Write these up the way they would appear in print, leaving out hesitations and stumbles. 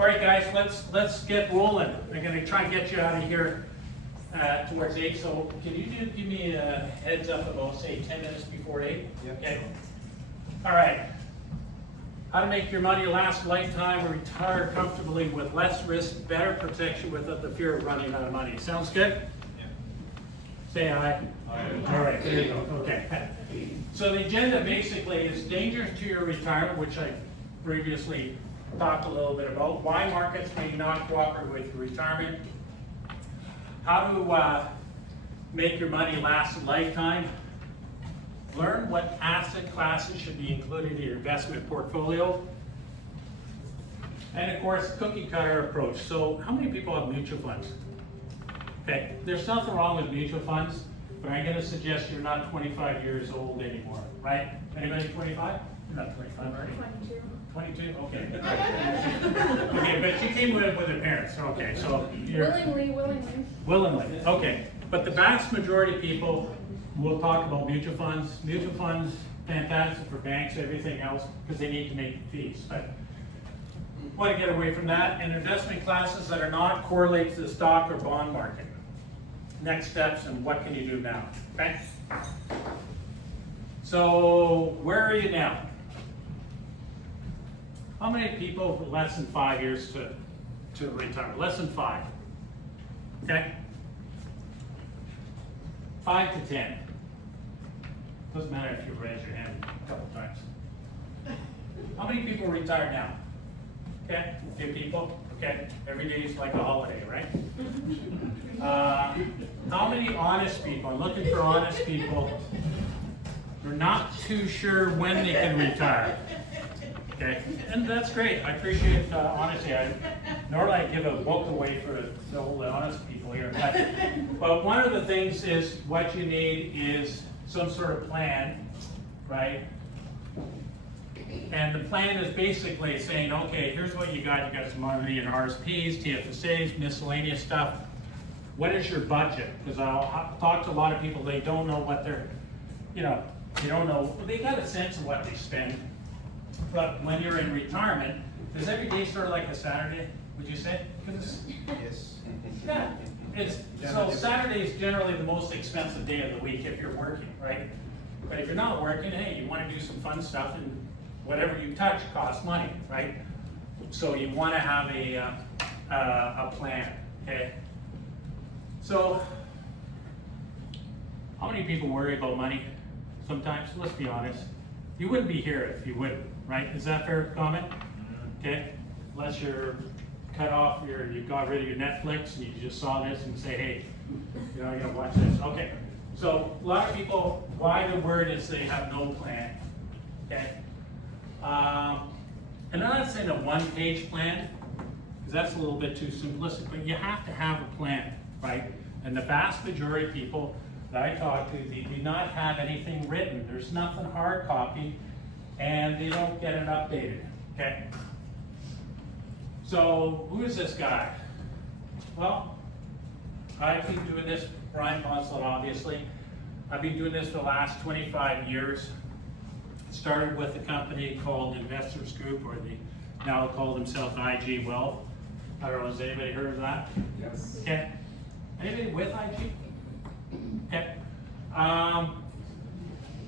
All right, guys, let's get rolling. I'm gonna try and get you out of here towards 8. So can you give me a heads up about, say, 10 minutes before 8? Yep. Okay. All right. How to make your money last a lifetime or retire comfortably with less risk, better protection without the fear of running out of money. Sounds good? Yeah. Say aye. Aye. All right, there you go. Okay. So the agenda basically is dangers to your retirement, which I previously talked a little bit about. Why markets may not cooperate with your retirement. How to make your money last a lifetime. Learn what asset classes should be included in your investment portfolio. And of course, cookie cutter approach. So how many people have mutual funds? Okay, there's nothing wrong with mutual funds, but I'm gonna suggest you're not 25 years old anymore, right? Anybody 25? You're not 25, are you? 22. 22? Okay. Okay, but you came with your parents, okay, so you're. Willingly, okay. But the vast majority of people will talk about mutual funds. Mutual funds, fantastic for banks, everything else, because they need to make fees. But want to get away from that. And investment classes that are not correlated to the stock or bond market. Next steps and what can you do now, okay? So where are you now? How many people for less than 5 years to retire? Less than 5, okay? 5 to 10. Doesn't matter if you raise your hand a couple times. How many people retire now? Okay, a few people. Okay, every day is like a holiday, right? How many honest people? I'm looking for honest people. They're not too sure when they can retire. Okay, and that's great. I appreciate honesty. Normally I give a book away for all the honest people here, but one of the things is what you need is some sort of plan, right? And the plan is basically saying, okay, here's what you got. You got some money in RSPs, TFSAs, miscellaneous stuff. What is your budget? Because I'll talk to a lot of people, they don't know what they're, they don't know, they got a sense of what they spend. But when you're in retirement, is every day sort of like a Saturday, would you say? Yes. Yeah. So Saturday is generally the most expensive day of the week if you're working, right? But if you're not working, hey, you want to do some fun stuff, and whatever you touch costs money, right? So you want to have a plan, okay? So how many people worry about money sometimes? Let's be honest. You wouldn't be here if you wouldn't, right? Is that a fair comment? Okay? Unless you're cut off, you got rid of your Netflix and you just saw this and say, hey, I gotta watch this. Okay. So a lot of people, why the word is they have no plan. Okay? And I'm not saying a one-page plan, because that's a little bit too simplistic, but you have to have a plan, right? And the vast majority of people that I talk to, they do not have anything written. There's nothing hard copy, and they don't get it updated, okay? So who is this guy? Well, I've been doing this, Brian Poncelet, obviously. I've been doing this for the last 25 years. Started with a company called Investors Group, or they now call themselves IG Wealth. I don't know, has anybody heard of that? Yes. Okay. Anybody with IG? Okay.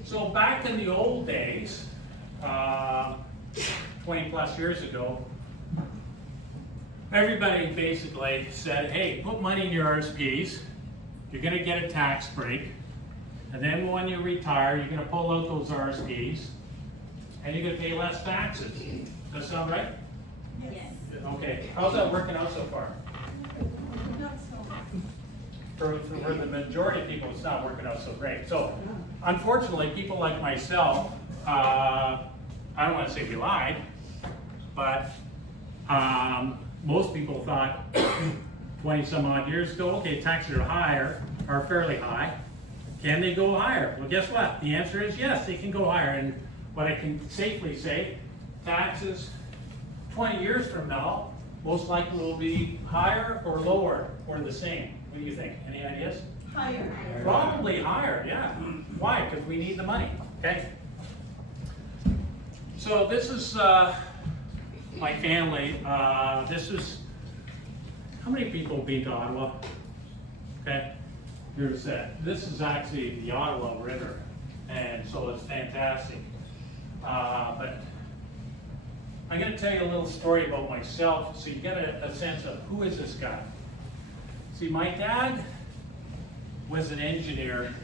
So back in the old days, 20 plus years ago, everybody basically said, hey, put money in your RSPs, you're gonna get a tax break, and then when you retire, you're gonna pull out those RSPs, and you're gonna pay less taxes. Does that sound right? Yes. Okay, how's that working out so far? Not so much. For the majority of people, it's not working out so great. So, unfortunately, people like myself, I don't want to say we lied, but most people thought 20 some odd years ago, okay, taxes are fairly high. Can they go higher? Well, guess what? The answer is yes, they can go higher. And what I can safely say, taxes 20 years from now, most likely will be higher or lower or the same. What do you think? Any ideas? Higher. Probably higher, yeah. Why? Because we need the money, okay? So this is my family, this is, how many people have been to Ottawa? Okay, here's that. This is actually the Ottawa River, and so it's fantastic. But I'm going to tell you a little story about myself so you get a sense of who is this guy. See, my dad was an engineer,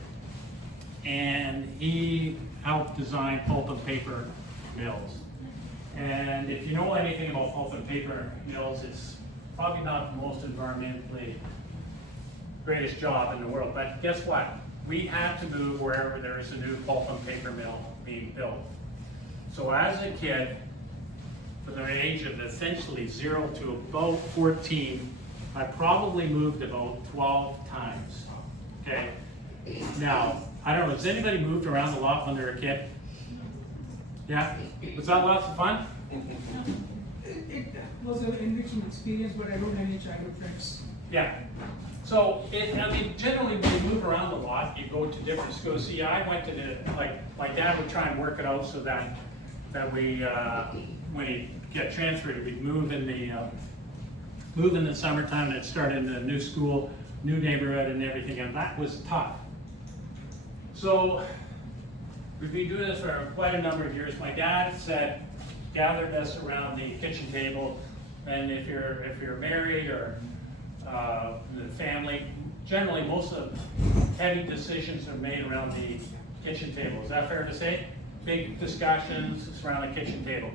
and he helped design pulp and paper mills. And if you know anything about pulp and paper mills, it's probably not the most environmentally greatest job in the world. But guess what? We had to move wherever there is a new pulp and paper mill being built. So as a kid, from the age of essentially 0 to about 14, I probably moved about 12 times. Okay? Now, I don't know, has anybody moved around a lot when they were a kid? Yeah? Was that lots of fun? It was an enriching experience, but I don't have any childhood friends. Yeah. So, I mean, generally when you move around a lot, you go to different schools. See, I went to my dad would try and work it out so that we, when he get transferred, we'd move in the summertime and start in a new school, new neighborhood and everything, and that was tough. So, we've been doing this for quite a number of years. My dad said, gathered us around the kitchen table, and if you're married or the family, generally most of the heavy decisions are made around the kitchen table. Is that fair to say? Big discussions around the kitchen table.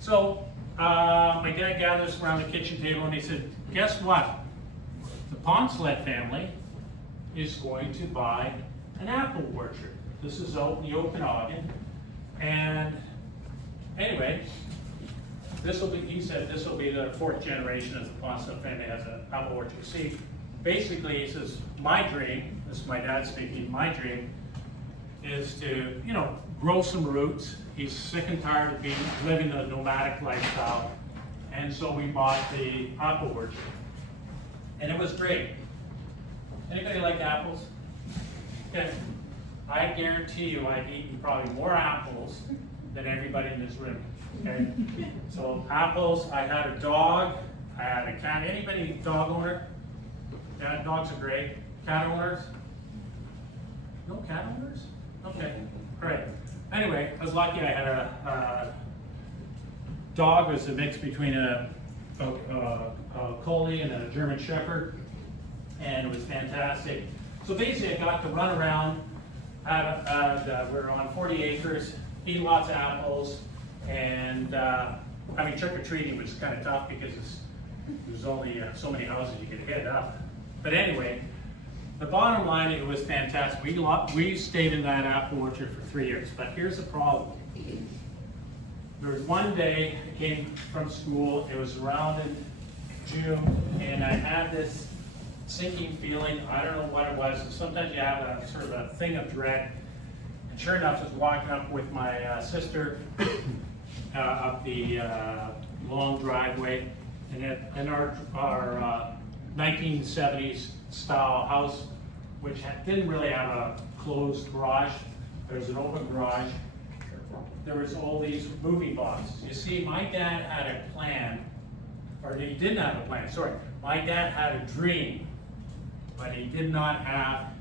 So my dad gathers around the kitchen table and he said, guess what? The Poncelet family is going to buy an apple orchard. This is out in the Okanagan. And anyway, he said this will be the 4th generation as the Poncelet family has an apple orchard. See, basically he says, my dream, this is my dad speaking, my dream is to, grow some roots. He's sick and tired of living a nomadic lifestyle. And so we bought the apple orchard. And it was great. Anybody like apples? Okay. I guarantee you I've eaten probably more apples than everybody in this room. Okay? So apples, I had a dog, I had a cat. Anybody dog owner? Yeah, dogs are great. Cat owners? No cat owners? Okay, great. Anyway, I was lucky I had a dog. It was a mix between a collie and a German Shepherd, and it was fantastic. So basically I got to run around, we're on 40 acres, eat lots of apples, and trick-or-treating was kind of tough because there's only so many houses you could hit up. But anyway, the bottom line, it was fantastic. We stayed in that apple orchard for 3 years, but here's the problem. There was one day I came from school, it was around in June, and I had this sinking feeling, I don't know what it was. Sometimes you have a sort of a thing of dread. And sure enough, I was walking up with my sister up the long driveway, and our 1970s style house, which didn't really have a closed garage. There was an open garage. There was all these moving boxes. You see, my dad had a plan, or he didn't have a plan, sorry. My dad had a dream, but he did not have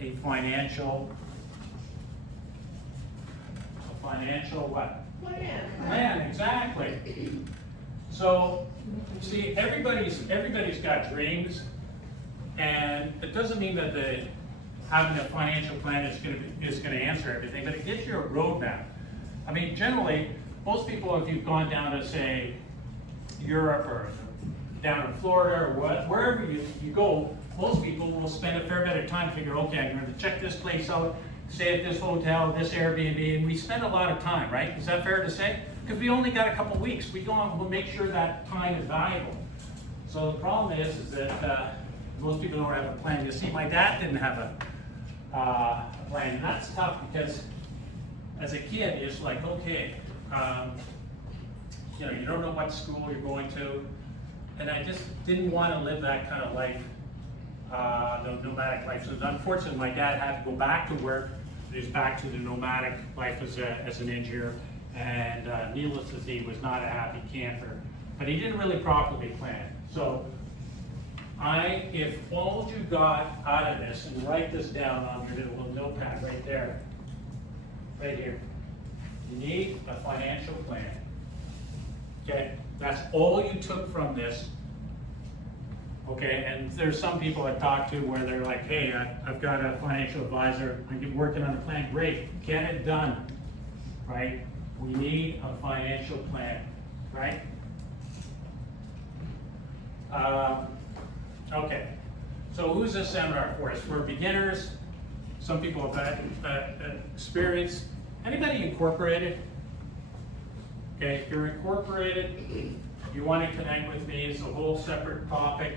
a financial what? Plan, exactly. So, see, everybody's got dreams, and it doesn't mean that having a financial plan is going to answer everything, but it gives you a roadmap. I mean, generally, most people, if you've gone down to, say, Europe or down in Florida or wherever you go, most people will spend a fair bit of time to figure, okay, I'm going to check this place out, stay at this hotel, this Airbnb, and we spend a lot of time, right? Is that fair to say? Because we only got a couple weeks. We'll make sure that time is valuable. So the problem is that most people don't have a plan. You see, my dad didn't have a plan, and that's tough because as a kid, it's like, okay, you don't know what school you're going to, and I just didn't want to live that kind of life, the nomadic life. So unfortunately, my dad had to go back to work. He was back to the nomadic life as an engineer, And needless to say, he was not a happy camper, but he didn't really properly plan. So if all you got out of this, and write this down on your little notepad right there, right here. You need a financial plan. Okay, that's all you took from this. Okay, and there's some people I talk to where they're like, hey, I've got a financial advisor, I'm working on a plan. Great, get it done, right? We need a financial plan, right? Okay, so who's this seminar for? It's for beginners. Some people have had experience. Anybody incorporated? Okay, if you're incorporated, you want to connect with me. It's a whole separate topic.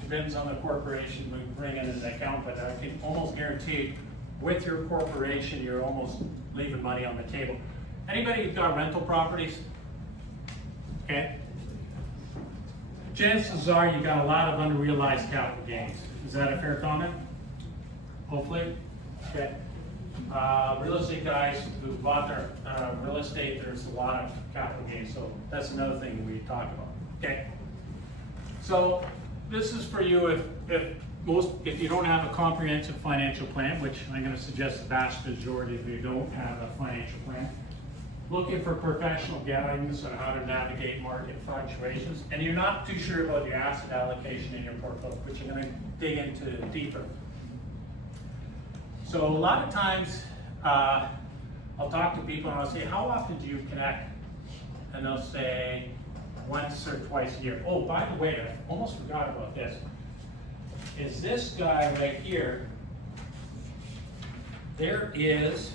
Depends on the corporation we bring in an account, but I can almost guarantee with your corporation, you're almost leaving money on the table. Anybody who's got rental properties? Okay. Chances are you got a lot of unrealized capital gains. Is that a fair comment? Hopefully. Okay. Real estate guys who bought their real estate, there's a lot of capital gains, so that's another thing we talk about. Okay. So this is for you if you don't have a comprehensive financial plan, which I'm going to suggest the vast majority of you don't have a financial plan. Looking for professional guidance on how to navigate market fluctuations, and you're not too sure about your asset allocation in your portfolio, which I'm going to dig into deeper. So a lot of times, I'll talk to people and I'll say, how often do you connect? And they'll say, once or twice a year. Oh, by the way, I almost forgot about this. Is this guy right here, there is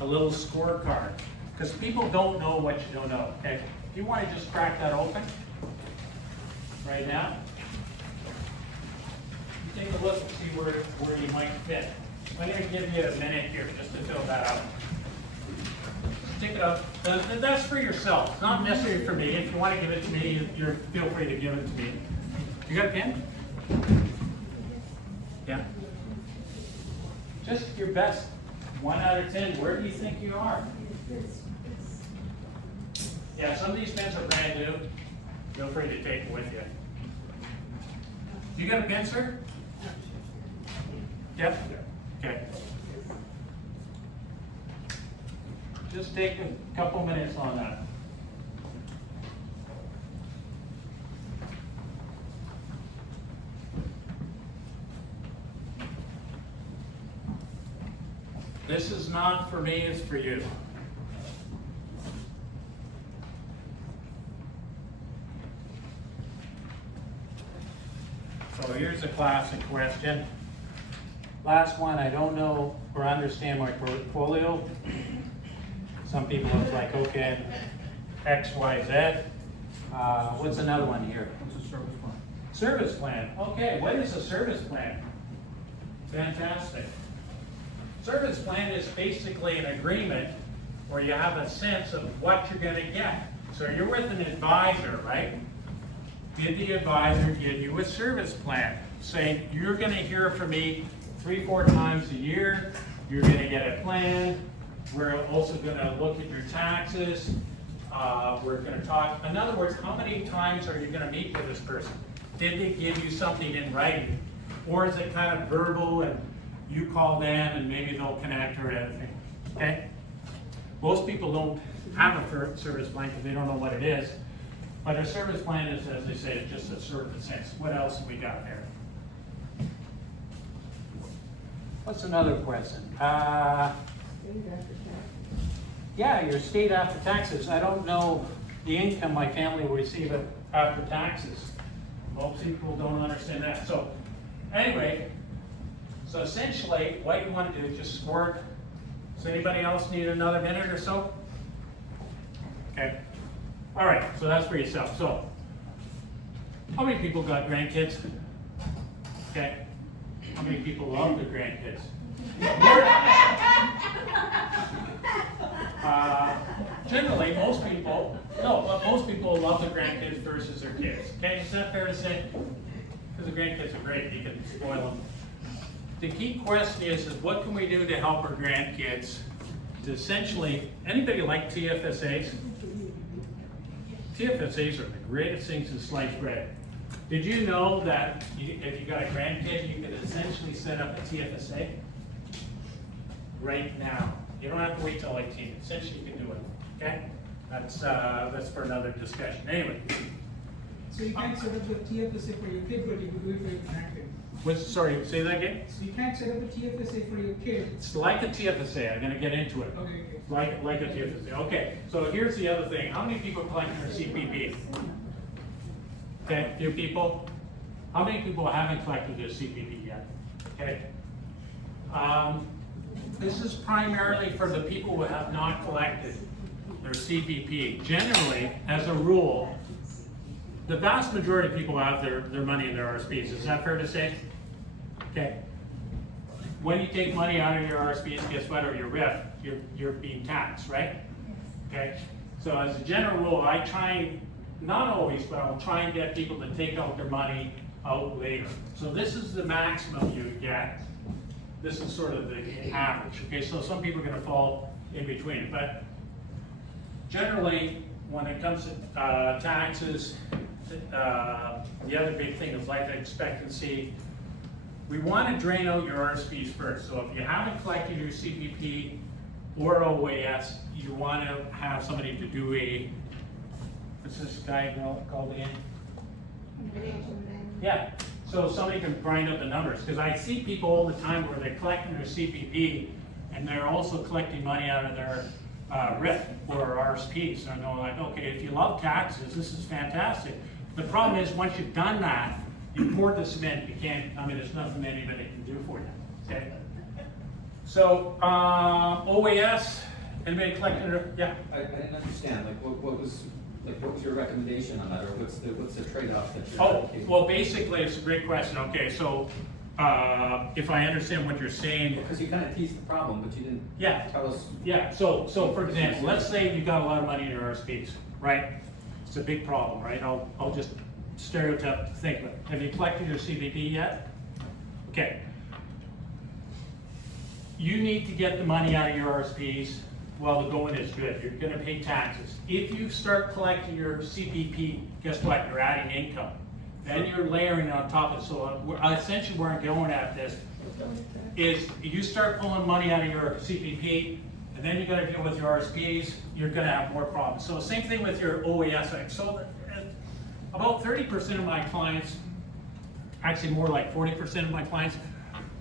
a little scorecard. Because people don't know what you don't know, okay? If you want to just crack that open right now, take a look and see where you might fit. I'm going to give you a minute here just to fill that out. Take it up. That's for yourself. It's not necessary for me. If you want to give it to me, feel free to give it to me. You got a pen? Yeah. Just your best. 1 out of 10. Where do you think you are? Yeah, some of these pens are brand new. Feel free to take them with you. You got a pen, sir? Yep. Okay. Just take a couple minutes on that. This is not for me, it's for you. So here's a classic question. Last one, I don't know or understand my portfolio. Some people are like, okay, X, Y, Z. What's another one here? What's a service plan? Service plan. Okay, what is a service plan? Fantastic. Service plan is basically an agreement where you have a sense of what you're going to get. So you're with an advisor, right? Did the advisor give you a service plan? Saying, you're going to hear from me 3-4 times a year. You're going to get a plan. We're also going to look at your taxes. We're going to talk. In other words, how many times are you going to meet with this person? Did they give you something in writing? Or is it kind of verbal and you call them and maybe they'll connect or anything? Okay? Most people don't have a service plan because they don't know what it is. But a service plan is, as they say, just a service sense. What else have we got there? What's another question? Yeah, your state after taxes. I don't know the income my family will receive after taxes. Most people don't understand that. So anyway, so essentially what you want to do is just score it. Does anybody else need another minute or so? Okay. All right, so that's for yourself. So how many people got grandkids? Okay. How many people love their grandkids? Generally, most people love their grandkids versus their kids. Okay, is that fair to say? Because the grandkids are great, you can spoil them. The key question is what can we do to help our grandkids essentially, anybody like TFSAs? TFSAs are the greatest things in sliced bread. Did you know that if you got a grandkid, you can essentially set up a TFSA right now? You don't have to wait till 18. Essentially, you can do it. Okay? That's for another discussion. Anyway, So you can't set up the TFSA for your kid, but you can do it for your grandkid. sorry, say that again? So you can't set up a TFSA for your kid. It's like a TFSA. I'm going to get into it. Okay. Like a TFSA. Okay. So here's the other thing. How many people collect their CPP? Okay, a few people. How many people haven't collected their CPP yet? Okay. This is primarily for the people who have not collected their CPP. Generally, as a rule, the vast majority of people have their money in their RSPs. Is that fair to say? Okay. When you take money out of your RSPs, guess what, or your RIF, you're being taxed, right? Okay. So as a general rule, I try, not always, but I'll try and get people to take out their money out later. So this is the maximum you get. This is sort of the average. Okay, so some people are going to fall in between, but generally, when it comes to taxes, the other big thing is life expectancy. We want to drain out your RSPs first. So if you haven't collected your CPP or OAS, you want to have somebody to do what's this guy called again? Yeah, so somebody can grind up the numbers, because I see people all the time where they're collecting their CPP and they're also collecting money out of their RIF or RSPs, and they're like, okay, if you love taxes, this is fantastic. The problem is, once you've done that, you pour the cement, you can't, I mean, there's nothing anybody can do for you, okay? So, OAS, anybody collecting their, yeah? I didn't understand, like, what was your recommendation on that, or what's the trade-off that you're Oh, advocating? well, basically, it's a great question. Okay, so if I understand what you're saying, Because you kind of teased the problem, but you didn't yeah, tell us. yeah. So for example, let's say you got a lot of money in your RSPs, right? It's a big problem, right? I'll just stereotype think of it. Have you collected your CPP yet? Okay. You need to get the money out of your RSPs while the going is good. You're going to pay taxes. If you start collecting your CPP, guess what? You're adding income. Then you're layering on top of it. So essentially where I'm going at this is you start pulling money out of your CPP, and then you got to deal with your RSPs, you're going to have more problems. So same thing with your OAS. So about 30% of my clients, actually more like 40% of my clients,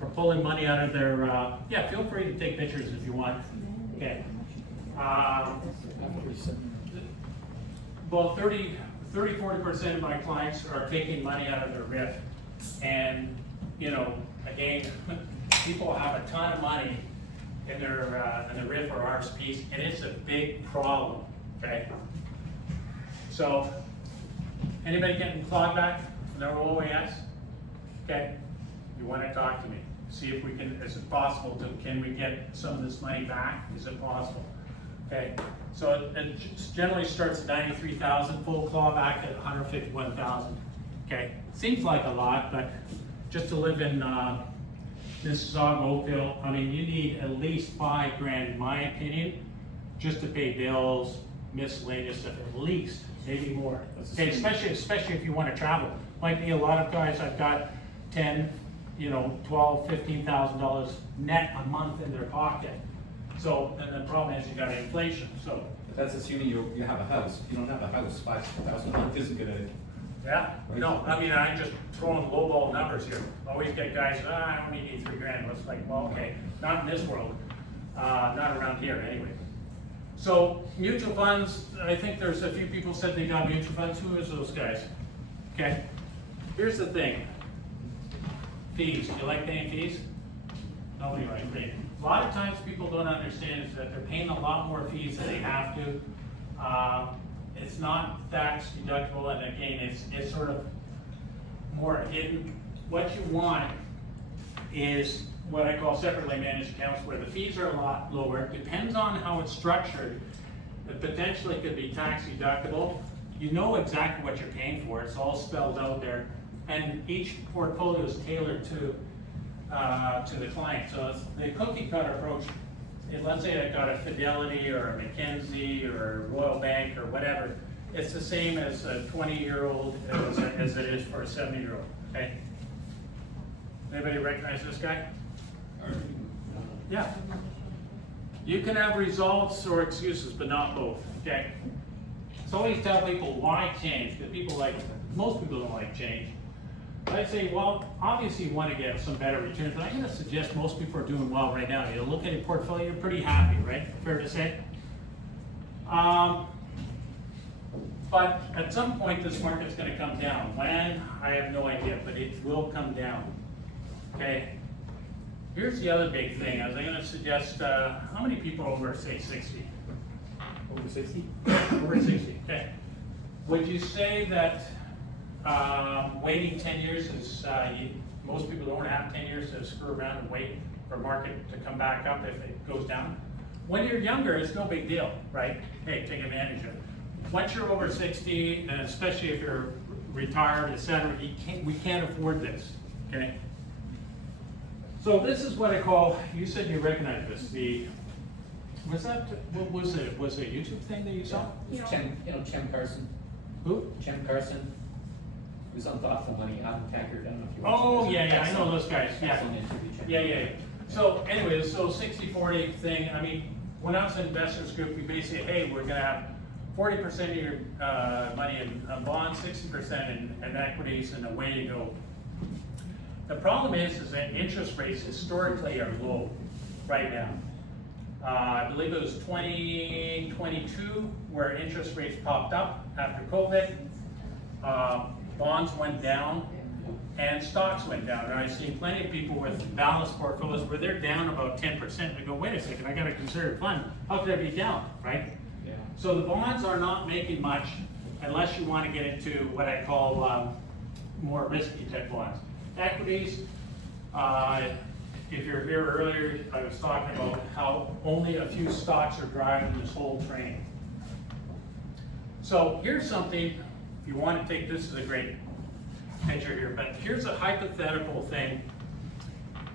are pulling money out of their, yeah, feel free to take pictures if you want. Okay. Well, 40% of my clients are taking money out of their RIF. And, you know, again, people have a ton of money in their RIF or RSPs, and it's a big problem, okay? So, anybody getting clawed back from their OAS? Okay, you want to talk to me. See if we can, is it possible can we get some of this money back? Is it possible? Okay, so it generally starts at 93,000, full clawback at 151,000. Okay, seems like a lot, but just to live in Mississauga, Oakville, I mean, you need at least $5 grand, in my opinion, just to pay bills, miscellaneous stuff, at least, maybe more. Okay, especially if you want to travel. Might be a lot of guys. I've got 10, you know, $12,000, $15,000 net a month in their pocket. So, and the problem is you got inflation, so. But that's assuming you have a house. If you don't have a house, $5,000 a month isn't gonna. Yeah, no, I mean, I'm just throwing lowball numbers here. Always get guys, I only need $3 grand. It's like, well, okay, not in this world, not around here anyway. So mutual funds, I think there's a few people said they got mutual funds. Who is those guys? Okay, here's the thing. Fees, do you like paying fees? Nobody likes paying. A lot of times people don't understand is that they're paying a lot more fees than they have to. It's not tax deductible, and again, it's sort of more hidden. What you want is what I call separately managed accounts, where the fees are a lot lower. It depends on how it's structured. It potentially could be tax deductible. You know exactly what you're paying for. It's all spelled out there, and each portfolio is tailored to the client. So it's the cookie cutter approach let's say I got a Fidelity or a McKinsey or a Royal Bank or whatever, it's the same as a 20-year-old as it is for a 70-year-old, okay? Anybody recognize this guy? Yeah. You can have results or excuses, but not both, okay? So I always tell people why change, because most people don't like change. I say, well, obviously you want to get some better returns, but I'm going to suggest most people are doing well right now. You look at your portfolio, you're pretty happy, right? Fair to say? But at some point this market's going to come down. When? I have no idea, but it will come down, okay? Here's the other big thing. I was going to suggest, how many people over, say, 60? Over 60? Over 60, okay. Would you say that waiting 10 years is, most people don't have 10 years to screw around and wait for market to come back up if it goes down? When you're younger, it's no big deal, right? Hey, take advantage of it. Once you're over 60, and especially if you're retired, et cetera, we can't afford this, okay? So this is what I call, you said you recognize this, what was it? Was it a YouTube thing that you saw? Chem Carson. Who? Chem Carson. It was on Thoughtful Money, Adam Packard, I don't know if you Oh, watched it. yeah, I know those guys, yeah. Excellent interview, Chem. Yeah. So anyway, so 60-40 thing, I mean, when I was in Investors Group, we basically say, hey, we're gonna have 40% of your money in bonds, 60% in equities, and away you go. The problem is that interest rates historically are low right now. I believe it was 2022 where interest rates popped up after COVID. Bonds went down and stocks went down. And I've seen plenty of people with balanced portfolios where they're down about 10%. They go, wait a second, I got a conservative fund. How could I be down, right? Yeah. So the bonds are not making much unless you want to get into what I call more risky type bonds. Equities, if you're here earlier, I was talking about how only a few stocks are driving this whole train. So here's something, if you want to take, this is a great picture here, but here's a hypothetical thing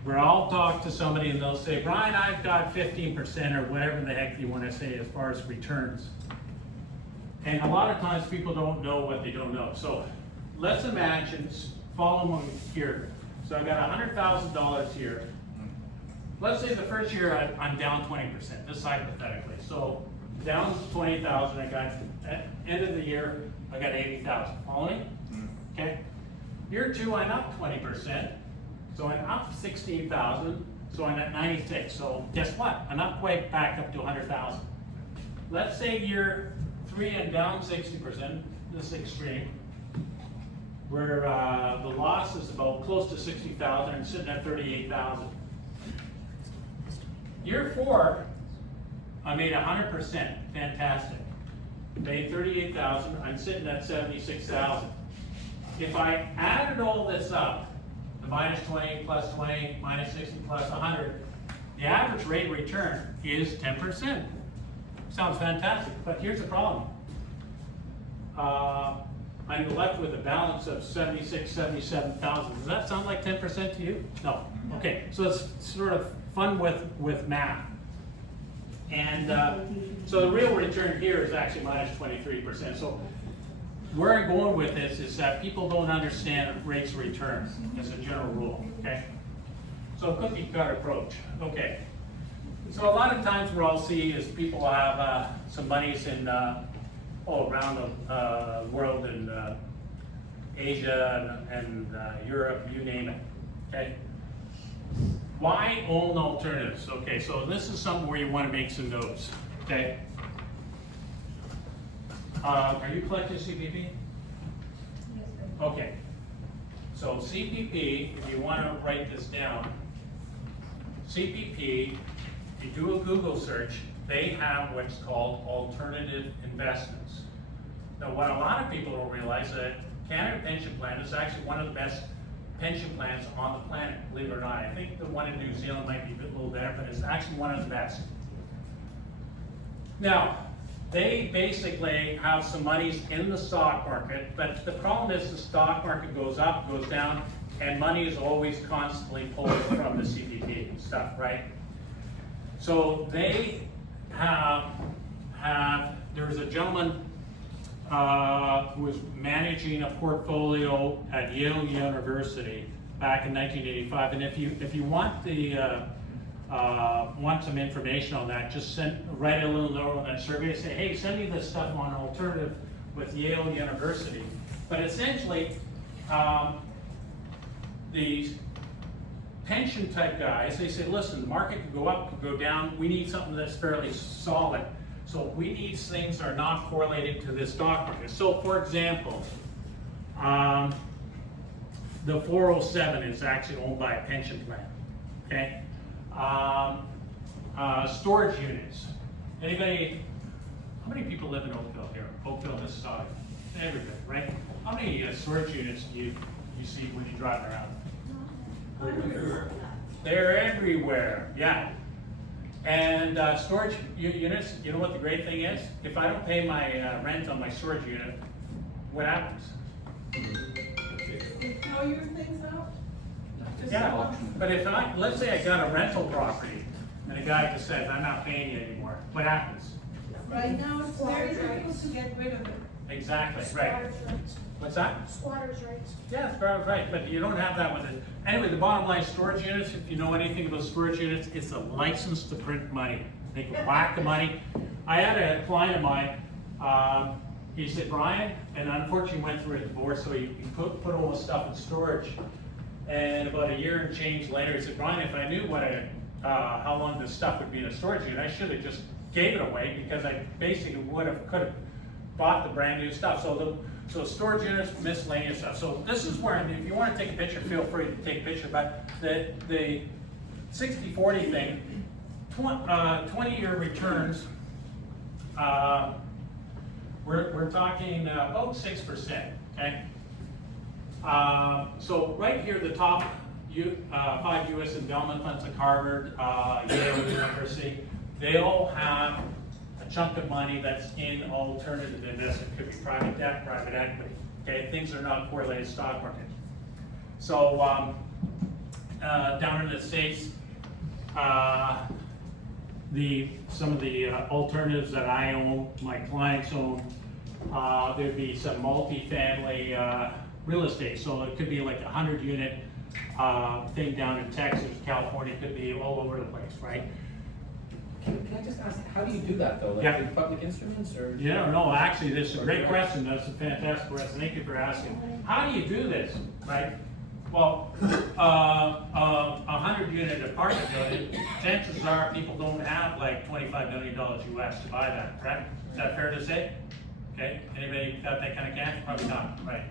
where I'll talk to somebody and they'll say, Brian, I've got 15% or whatever the heck you want to say as far as returns. And a lot of times people don't know what they don't know. So let's imagine, follow me here. So I've got $100,000 here. Let's say the first year I'm down 20%, this hypothetically. So down 20,000, I got, at end of the year, I got 80,000. Follow me? Okay. Year two, I'm up 20%. So I'm up 16,000. So I'm at 96. So guess what? I'm not quite back up to 100,000. Let's say year three, I'm down 60%. This is extreme. Where the loss is about close to 60,000 and sitting at 38,000. Year four, I made 100%, fantastic. Made 38,000, I'm sitting at 76,000. If I added all this up, the minus 20, plus 20, minus 60, plus 100, the average rate of return is 10%. Sounds fantastic, but here's the problem. I'm left with a balance of 76, 77,000. Does that sound like 10% to you? No. Okay, so it's sort of fun with math. And so the real return here is actually minus 23%. So where I'm going with this is that people don't understand rates of return as a general rule, okay? So cookie cutter approach, okay. So a lot of times what I'll see is people have some monies in around the world, in Asia and Europe, you name it, okay? Why own alternatives? Okay, so this is something where you want to make some notes, okay? Are you collecting CPP? Yes, sir. Okay. So CPP, if you want to write this down, CPP, if you do a Google search, they have what's called alternative investments. Now, what a lot of people don't realize is that Canada Pension Plan is actually one of the best pension plans on the planet, believe it or not. I think the one in New Zealand might be a little better, but it's actually one of the best. Now, they basically have some monies in the stock market, but the problem is the stock market goes up, goes down, and money is always constantly pulled from the CPP stuff, right? So they there's a gentleman who was managing a portfolio at Yale University back in 1985. And if you want want some information on that, just write a little note on that survey and say, hey, send me this stuff on alternative with Yale University. But essentially, these pension type guys, they say, listen, the market could go up, could go down. We need something that's fairly solid. So we need things that are not correlated to the stock market. So for example, the 407 is actually owned by a pension plan, okay? Storage units. Anybody, how many people live in Oakville here? Oakville, Mississauga? Everybody, right? How many storage units do you see when you drive around? They're everywhere, yeah. And storage units, you know what the great thing is? If I don't pay my rent on my storage unit, what happens? They throw your things out? Yeah, but if let's say I got a rental property and a guy just says, I'm not paying you anymore, what happens? Right now, it's very difficult to get rid of it. Exactly, right. Squatters' rights. What's that? Squatters' rights. Yeah, that's right, but you don't have that with it. Anyway, the bottom line, storage units, if you know anything about storage units, it's a license to print money. They can whack the money. I had a client of mine, he said, Brian, and unfortunately went through a divorce, so he put all his stuff in storage. And about a year and change later, he said, Brian, if I knew how long this stuff would be in a storage unit, I should have just gave it away, because I basically could have bought the brand new stuff. So storage units, miscellaneous stuff. So this is where, if you want to take a picture, feel free to take a picture. But the 60-40 thing, 20-year returns, we're talking about 6%. Okay. So right here, the top 5 U.S. endowment funds, like Harvard, Yale University, they all have a chunk of money that's in alternative investment. Could be private debt, private equity. Okay, things are not correlated to stock market. So down in the States, some of the alternatives that I own, my clients own, there'd be some multifamily real estate. So it could be like a 100-unit thing down in Texas, California. It could be all over the place, right? Can I just ask, how do you do that though? Like Yeah. with public instruments or? Yeah, no, actually, this is a great question. That's a fantastic question. Thank you for asking. How do you do this, right? Well, 100-unit apartment building, chances are people don't have like $25 million US to buy that, correct? Is that fair to say? Okay, anybody got that kind of cash? Probably not, right?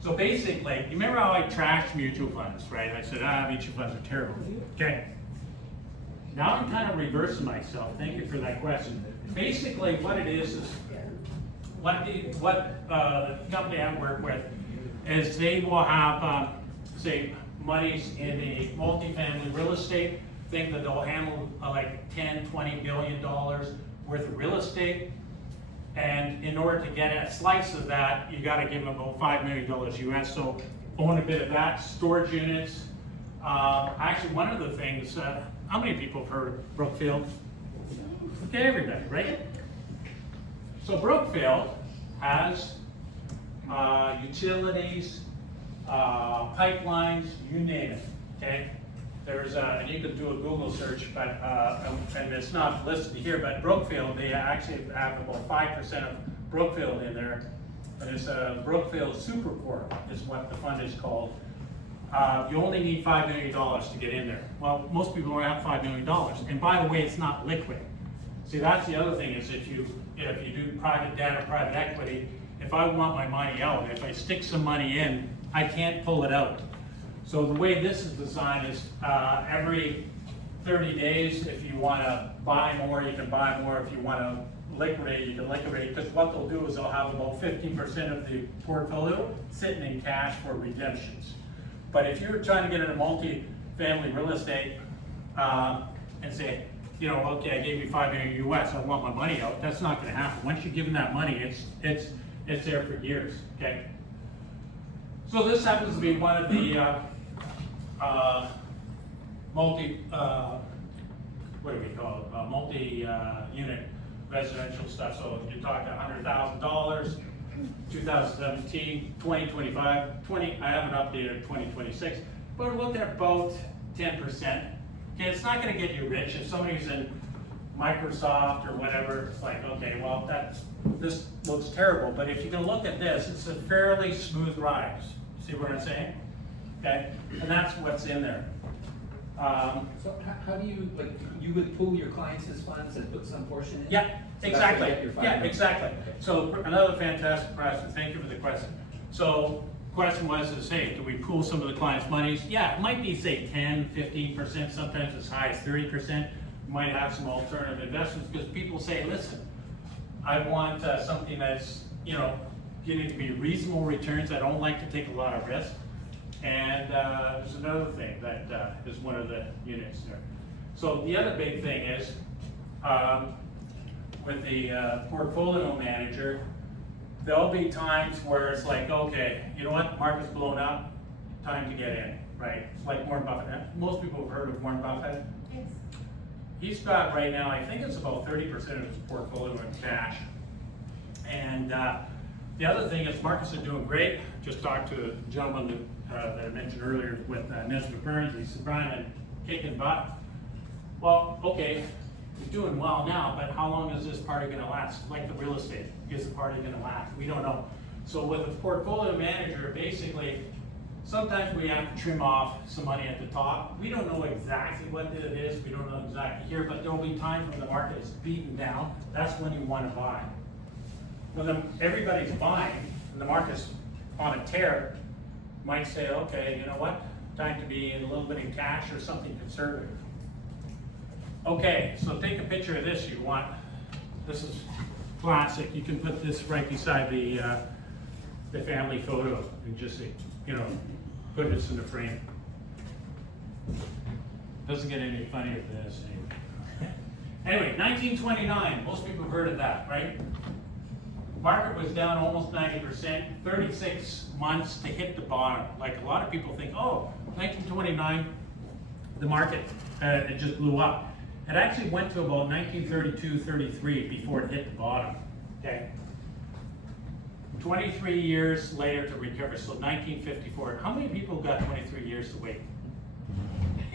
So basically, you remember how I trashed mutual funds, right? I said, mutual funds are terrible. Okay. Now I'm kind of reversing myself. Thank you for that question. Basically, what it is what the company I work with is they will have, say, monies in a multifamily real estate thing that they'll handle like $10, $20 billion worth of real estate. And in order to get a slice of that, you got to give them about $5 million US. So own a bit of that, storage units. Actually, one of the things, how many people have heard of Brookfield? Okay, everybody, right? So Brookfield has utilities, pipelines, you name it, okay? There's, and you can do a Google search, but, and it's not listed here, but Brookfield, they actually have about 5% of Brookfield in there. And it's a Brookfield Supercorp is what the fund is called. You only need $5 million to get in there. Well, most people don't have $5 million. And by the way, it's not liquid. See, that's the other thing is if you do private debt or private equity, if I want my money out, if I stick some money in, I can't pull it out. So the way this is designed is every 30 days, if you want to buy more, you can buy more. If you want to liquidate, you can liquidate. Because what they'll do is they'll have about 15% of the portfolio sitting in cash for redemptions. But if you're trying to get into multi-family real estate and say, you know, okay, I gave you $5 million US, I want my money out, that's not going to happen. Once you give them that money, it's there for years, okay? So this happens to be one of the what do we call it, multi-unit residential stuff. So you're talking $100,000, 2017, 2025, 20, I haven't updated 2026, but we're looking at about 10%. Okay, it's not gonna get you rich. If somebody's in Microsoft or whatever, it's like, okay, well, this looks terrible, but if you can look at this, it's a fairly smooth ride. See what I'm saying? Okay, and that's what's in there. So how do you, like, you would pool your clients' funds and put some portion in? Yeah, So that's exactly. to get your Yeah, 500. exactly. Okay. So another fantastic question. Thank you for the question. So question was, hey, do we pool some of the clients' monies? Yeah, it might be, say, 10, 15%, sometimes as high as 30%. We might have some alternative investments because people say, listen, I want something that's, getting to be reasonable returns. I don't like to take a lot of risk. And there's another thing that is one of the units there. So the other big thing is, with the portfolio manager, there'll be times where it's like, okay, you know what, market's blown up, time to get in, right? It's like Warren Buffett. Most people have heard of Warren Buffett. Yes. He's got right now, I think it's about 30% of his portfolio in cash. And the other thing is markets are doing great. Just talked to a gentleman that I mentioned earlier with Nesbitt Burns. He said, Brian, I'm kicking butt. Well, okay, he's doing well now, but how long is this party gonna last? Like the real estate, is the party gonna last? We don't know. So with a portfolio manager, basically, sometimes we have to trim off some money at the top. We don't know exactly what it is. We don't know exactly here, but there'll be times when the market is beaten down. That's when you wanna buy. When everybody's buying and the market's on a tear, you might say, okay, you know what? Time to be in a little bit in cash or something conservative. Okay, so take a picture of this you want. This is classic. You can put this right beside the family photo and just, put this in the frame. Doesn't get any funnier than this. Anyway, 1929, most people have heard of that, right? Market was down almost 90%, 36 months to hit the bottom. Like a lot of people think, oh, 1929, the market, it just blew up. It actually went to about 1932, 33 before it hit the bottom, okay? 23 years later to recover, so 1954. How many people got 23 years to wait?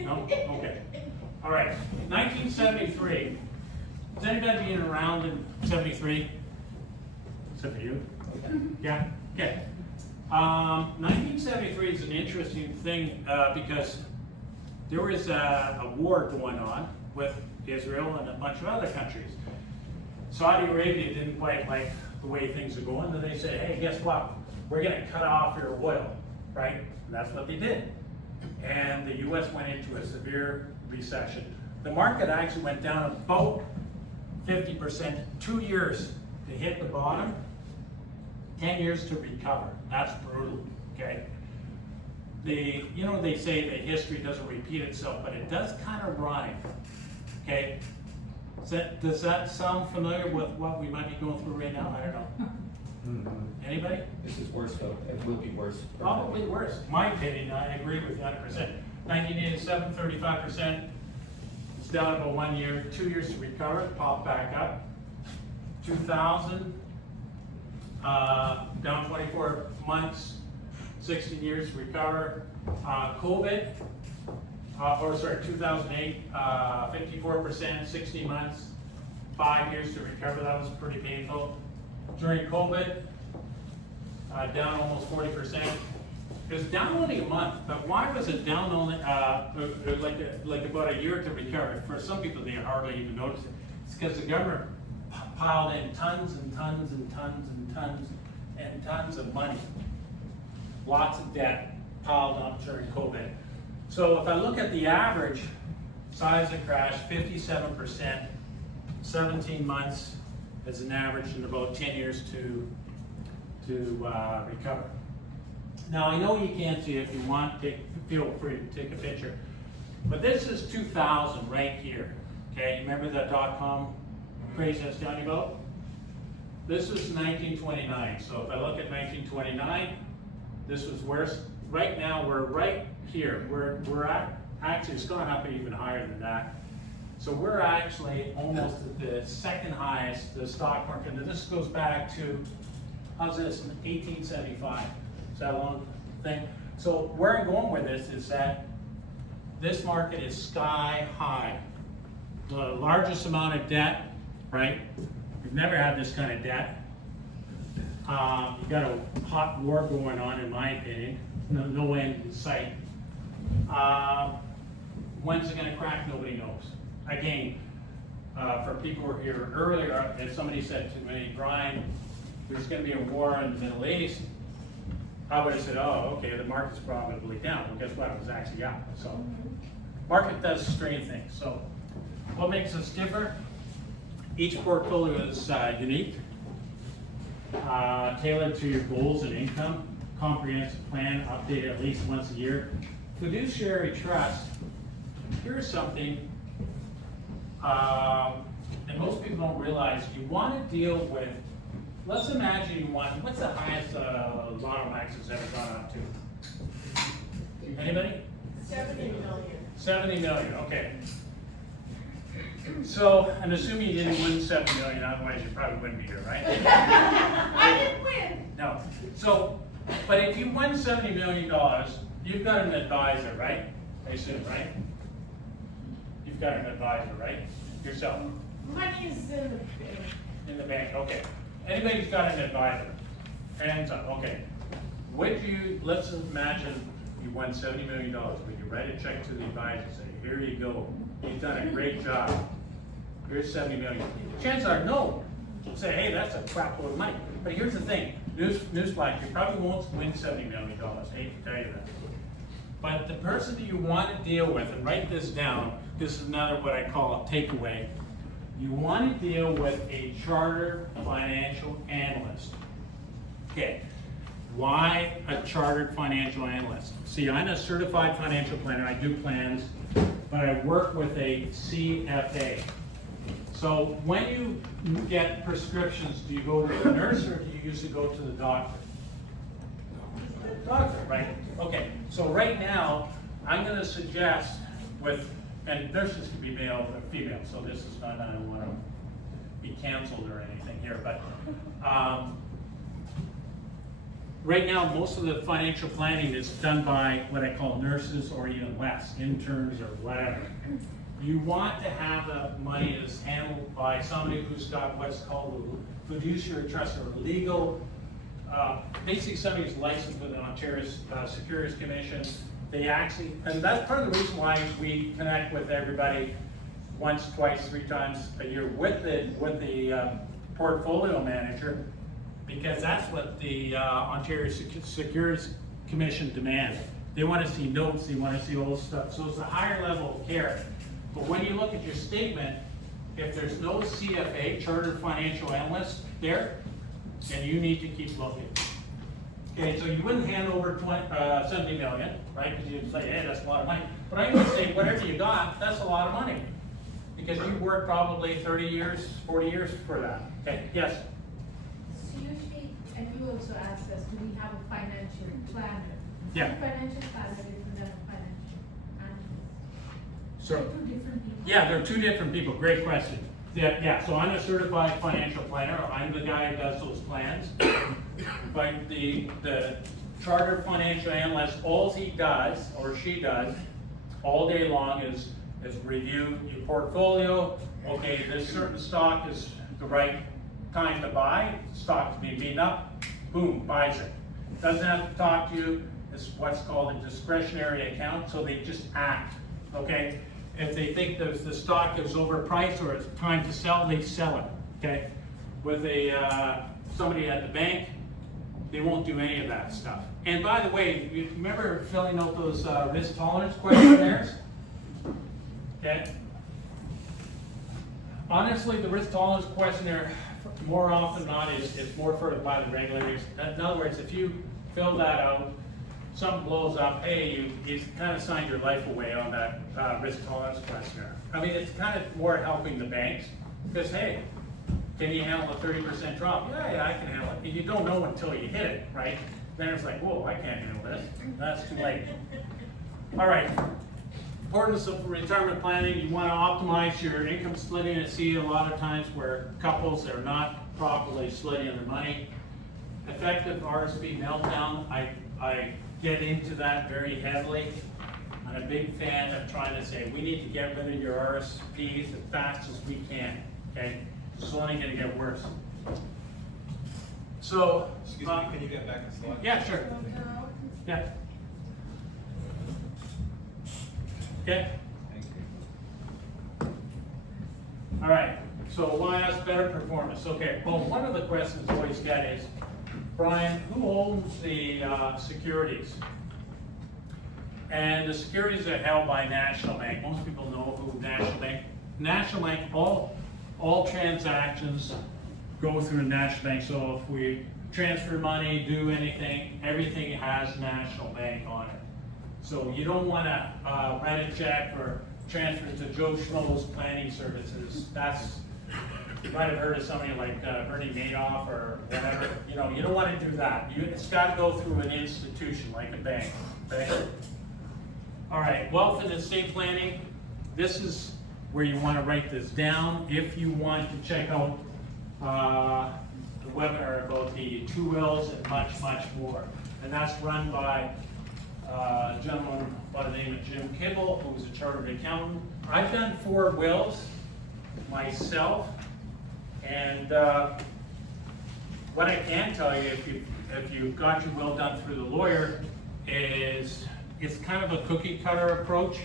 No? Okay. All right, 1973. Has anybody been around in 73? Except for you? Yeah? Okay. 1973 is an interesting thing because there was a war going on with Israel and a bunch of other countries. Saudi Arabia didn't quite like the way things are going, and they said, hey, guess what? We're gonna cut off your oil, right? And that's what they did. And the US went into a severe recession. The market actually went down about 50%, 2 years to hit the bottom, 10 years to recover. That's brutal, okay? They say that history doesn't repeat itself, but it does kind of rhyme, okay? Does that sound familiar with what we might be going through right now? I don't know. Anybody? This is worse though, it will be worse. Probably worse. My opinion, I agree with you 100%. 1987, 35%. It's down about 1 year, 2 years to recover, popped back up. 2000, down 24 months, 16 years to recover. COVID, 2008, 54%, 60 months, 5 years to recover. That was pretty painful. During COVID, down almost 40%. It was down only a month, but why was it down only like about a year to recover? For some people, they hardly even noticed it. It's because the government piled in tons and tons and tons and tons and tons of money. Lots of debt piled up during COVID. So if I look at the average size of crash, 57%, 17 months as an average, and about 10 years to recover. Now I know you can't see it. If you want, feel free to take a picture. But this is 2000 right here. Okay, remember that .com craze I was telling you about? This is 1929. So if I look at 1929, this was worse. Right now we're right here. We're at, actually it's gone up even higher than that. So we're actually almost at the second highest, the stock market, and this goes back to, how's this, 1875, is that a long thing? So where I'm going with this is that this market is sky high. The largest amount of debt, right? We've never had this kind of debt. You've got a hot war going on, in my opinion, no end in sight. When's it gonna crack? Nobody knows. Again, for people who were here earlier, if somebody said to me, Brian, there's gonna be a war in the Middle East, I would have said, oh, okay, the market's probably down. Well, guess what? It was actually up. So, market does strange things. So, what makes us different? Each portfolio is unique, tailored to your goals and income, comprehensive plan, updated at least once a year. Fiduciary trust, here's something, and most people don't realize, you want to deal with, let's imagine you want, what's the highest Lotto Max has ever gone up to? Anybody? 70 million. 70 million, okay. So, I'm assuming you didn't win 70 million, otherwise you probably wouldn't be here, right? I didn't win. No. So, but if you won $70 million, you've got an advisor, right? I assume, right? You've got an advisor, right? Yourself. Money is in the In the bank, okay. Anybody's got an advisor. Hands up, okay. Would you, let's imagine you won $70 million. Would you write a check to the advisor and say, here you go. You've done a great job. Here's $70 million. Chances are no. You'll say, hey, that's a crap load of money. But here's the thing. Newsflash, you probably won't win $70 million. I hate to tell you that. But the person that you want to deal with, and write this down, this is another what I call a takeaway. You want to deal with a chartered financial analyst. Okay. Why a chartered financial analyst? See, I'm a certified financial planner. I do plans, but I work with a CFA. So when you get prescriptions, do you go to the nurse or do you usually go to the doctor? Doctor, right? Okay, so right now, I'm gonna suggest with, and nurses can be male or female, so this is not, I don't wanna be canceled or anything here, but, right now, most of the financial planning is done by what I call nurses or even less, interns or whatever. You want to have the money that's handled by somebody who's got what's called a fiduciary trust or legal, basically somebody who's licensed with the Ontario Securities Commission. They actually, and that's part of the reason why we connect with everybody once, twice, 3 times a year with the portfolio manager, because that's what the Ontario Securities Commission demands. They want to see notes, they want to see all this stuff. So it's a higher level of care. But when you look at your statement, if there's no CFA, Chartered Financial Analyst, there, then you need to keep looking. Okay, so you wouldn't hand over 70 million, right? Because you'd say, hey, that's a lot of money. But I'm going to say, whatever you got, that's a lot of money. Because you worked probably 30 years, 40 years for that. Okay, yes? So usually, and you also asked us, do we have a financial planner? Yeah. A financial planner is different than a financial analyst. So, They're two different people. yeah, they're two different people. Great question. Yeah, so I'm a certified financial planner. I'm the guy who does those plans. But the chartered financial analyst, all he does, or she does, all day long is review your portfolio. Okay, this certain stock is the right time to buy. Stock's being beaten up, boom, buys it. Doesn't have to talk to you. It's what's called a discretionary account, so they just act, okay? If they think the stock is overpriced or it's time to sell, they sell it, okay? With somebody at the bank, they won't do any of that stuff. And by the way, you remember filling out those risk tolerance questionnaires? Okay? Honestly, the risk tolerance questionnaire, more often than not, is more for by the regulators. In other words, if you fill that out, something blows up, hey, you kind of signed your life away on that risk tolerance questionnaire. I mean, it's kind of more helping the banks, because hey, can you handle a 30% drop? Yeah, I can handle it. You don't know until you hit it, right? Then it's like, whoa, I can't handle this. That's too late. All right. importance of retirement planning, you want to optimize your income splitting. I see a lot of times where couples are not properly splitting their money. Effective RSP meltdown, I get into that very heavily. I'm a big fan of trying to say, we need to get rid of your RSPs as fast as we can, okay? It's only gonna get worse. So, Excuse me, can you get back to slide? yeah, sure. Yeah. Okay, Thank you. all right, so why ask better performance? Okay, well, one of the questions I always get is, Brian, who owns the securities? And the securities are held by National Bank. Most people know who National Bank. National Bank, all transactions go through National Bank. So if we transfer money, do anything, everything has National Bank on it. So you don't want to write a check or transfer it to Joe Schmo's planning services. That's, you might have heard of somebody like Bernie Madoff or whatever. You know, you don't want to do that. It's got to go through an institution like a bank. Okay? All right, wealth and estate planning. This is where you want to write this down if you want to check out the webinar about the 2 wills and much, much more. And that's run by a gentleman by the name of Jim Kibble, who's a chartered accountant. I've done 4 wills myself, and what I can tell you, if you've got your will done through the lawyer, is it's kind of a cookie cutter approach.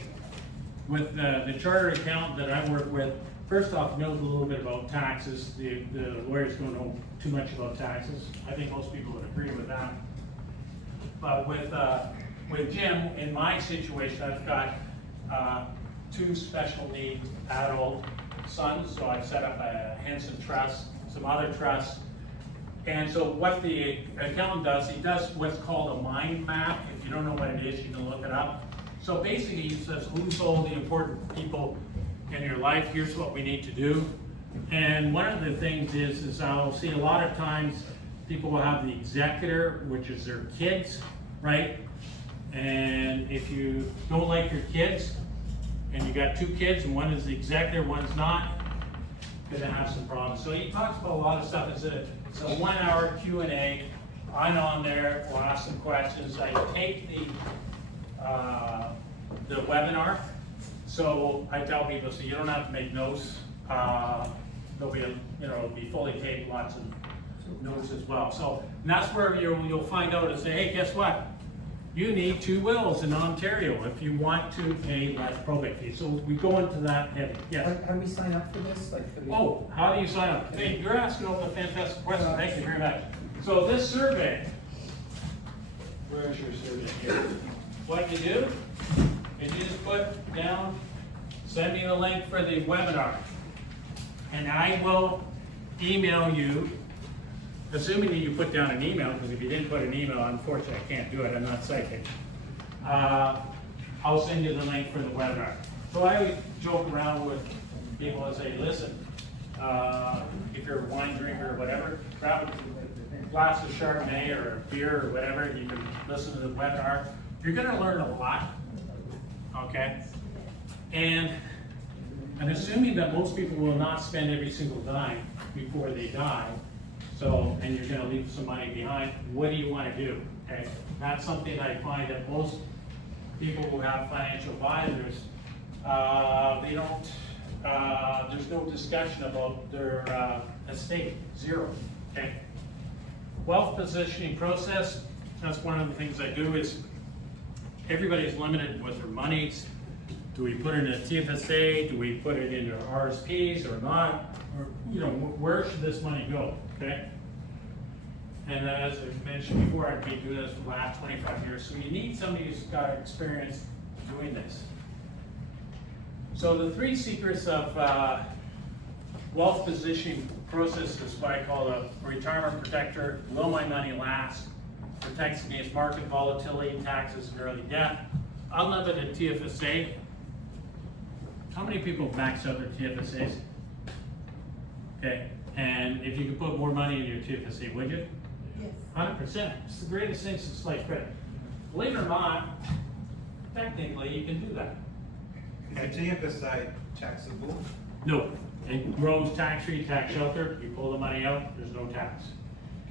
With the chartered accountant that I work with, first off, knows a little bit about taxes. The lawyers don't know too much about taxes. I think most people would agree with that. But with Jim, in my situation, I've got 2 special needs adult sons, so I've set up a Henson Trust, some other trusts. And so what the accountant does, he does what's called a mind map. If you don't know what it is, you can look it up. So basically he says, who's all the important people in your life? Here's what we need to do. And one of the things is I'll see a lot of times people will have the executor, which is their kids, right? And if you don't like your kids, and you got 2 kids, and one is the executor, one's not, you're gonna have some problems. So he talks about a lot of stuff. It's a 1-hour Q&A. I'm on there, we'll ask some questions. I take the webinar, so I tell people, so you don't have to make notes. There'll be it'll be fully taped, lots of notes as well. So, and that's where you'll find out and say, hey, guess what? You need 2 wills in Ontario if you want to pay less probate fees. So we go into that heavy. Yes. How do we sign up for this? Like for the... Oh, how do you sign up? Hey, you're asking all the fantastic questions. Thank you very much. So this survey, where's your survey here? What you do is you just put down, send me the link for the webinar, and I will email you, assuming that you put down an email, because if you didn't put an email, unfortunately I can't do it, I'm not psychic. I'll send you the link for the webinar. So I always joke around with people and say, listen, if you're a wine drinker or whatever, grab a glass of Chardonnay or a beer or whatever, you can listen to the webinar. You're gonna learn a lot, okay? And I'm assuming that most people will not spend every single dime before they die. So, and you're gonna leave some money behind. What do you wanna do, okay? That's something I find that most people who have financial advisors, they don't, there's no discussion about their estate, 0, okay? Wealth positioning process, that's one of the things I do is everybody's limited with their monies. Do we put it in a TFSA? Do we put it into RSPs or not? Or, where should this money go, okay? And as I mentioned before, I've been doing this for the last 25 years, so you need somebody who's got experience doing this. So the 3 secrets of wealth positioning process is what I call a retirement protector. Will my money last? Protects against market volatility, taxes, and early death. Unlimited TFSA. How many people max out their TFSAs? Okay, and if you could put more money in your TFSA, would you? Yes. 100%. It's the greatest thing since sliced bread. Believe it or not, technically you can do that. Is the TFSI taxable? No, it grows tax-free, tax shelter, you pull the money out, there's no tax.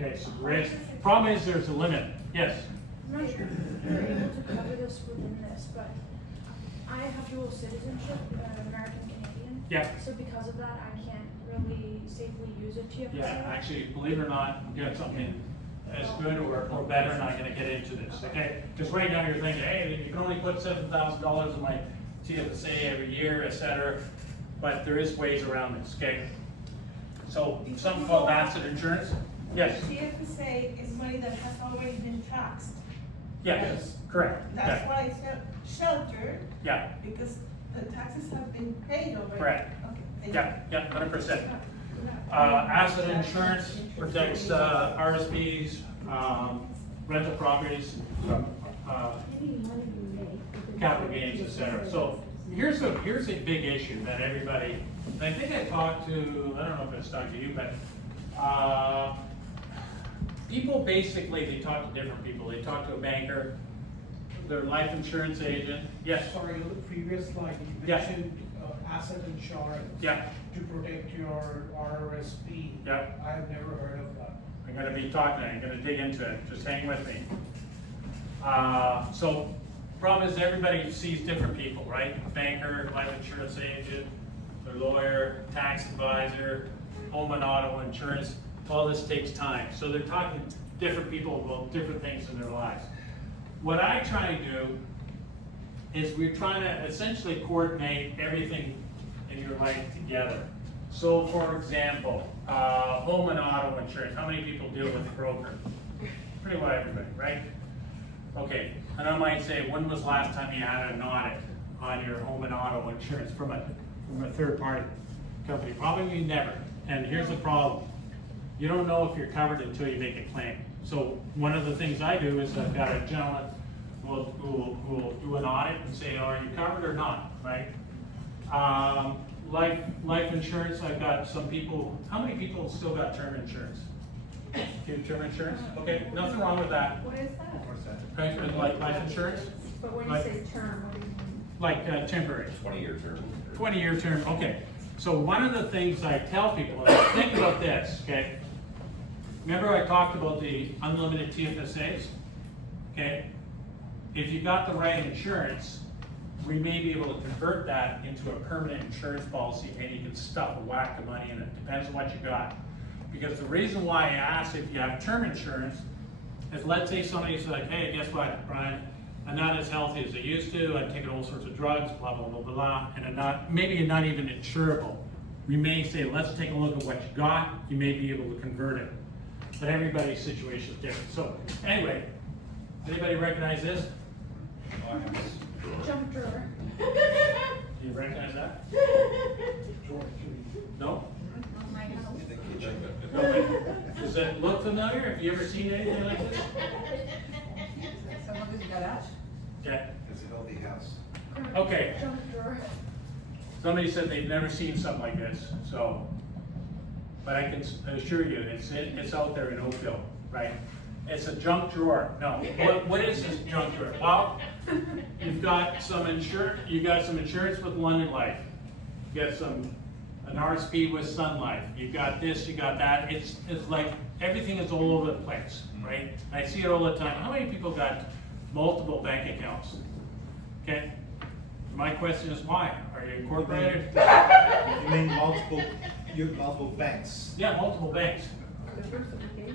Okay, so problem is there's a limit, yes, I'm not sure if you're able to cover this within this, but I have dual citizenship, American Canadian. yeah. So because of that, I can't really safely use a TFSA. Yeah, actually, believe it or not, you got something as good or better, and I'm gonna get into this, okay? Because right now you're thinking, hey, you can only put $7,000 in my TFSA every year, et cetera, but there is ways around this, okay? So, something called asset insurance, yes, TFSA is money that has already been taxed. yes, correct, That's yeah, why it's sheltered, yeah, because the taxes have been paid already. Correct. Okay, thank you. yeah, 100%. Asset insurance protects RSPs, rental properties from capital gains, et cetera. So here's a big issue that everybody, and I think I talked to, I don't know if it's talked to you, but people basically, they talk to different people. They talk to a banker, their life insurance agent. Yes, Sorry, on the previous slide, you Yeah. mentioned asset insurance. yeah, To protect your RRSP. yeah. I have never heard of that. I'm gonna be talking, I'm gonna dig into it, just hang with me. So, problem is everybody sees different people, right? A banker, life insurance agent, their lawyer, tax advisor, home and auto insurance, all this takes time. So they're talking to different people about different things in their lives. What I try to do is we're trying to essentially coordinate everything in your life together. So for example, home and auto insurance, how many people deal with a broker? Pretty well everybody, right? Okay, and I might say, when was the last time you had an audit on your home and auto insurance from a third party company? Probably never. And here's the problem. You don't know if you're covered until you make a claim. So one of the things I do is I've got a gentleman who will do an audit and say, are you covered or not, right? Life insurance, I've got some people, how many people still got term insurance? Do you have term insurance? Okay, nothing wrong with that. What is that? What's that? Okay, and like life insurance, But when Like- you say term, what do you mean? like temporary. 20-year term. 20-year term, okay. So one of the things I tell people, is think about this, okay? Remember I talked about the unlimited TFSAs? Okay? If you got the right insurance, we may be able to convert that into a permanent insurance policy and you can stuff a whack of money in it, depends on what you got. Because the reason why I ask if you have term insurance is, let's say somebody's like, hey, guess what, Brian? I'm not as healthy as I used to, I'm taking all sorts of drugs, blah, blah, blah, blah, and I'm not, maybe you're not even insurable. We may say, let's take a look at what you got, you may be able to convert it. But everybody's situation is different. So, anyway, anybody recognize this? Oh, I have- Junk drawer. Do you recognize that? No? Not my house. In the kitchen. No, wait. Does that look familiar? Have you ever seen anything like this? Somebody's garage? Yeah. It's a healthy house. Okay. Junk drawer. Somebody said they've never seen something like this, so. But I can assure you, it's out there in Oakville, right? It's a junk drawer. No, what is this junk drawer? Well, you've got some insurance with London Life. You got an RSP with Sun Life. You've got this, you got that. It's like everything is all over the place, right? I see it all the time. How many people got multiple bank accounts? Okay. My question is why? Are you incorporated? You mean you have multiple banks? Yeah, multiple banks.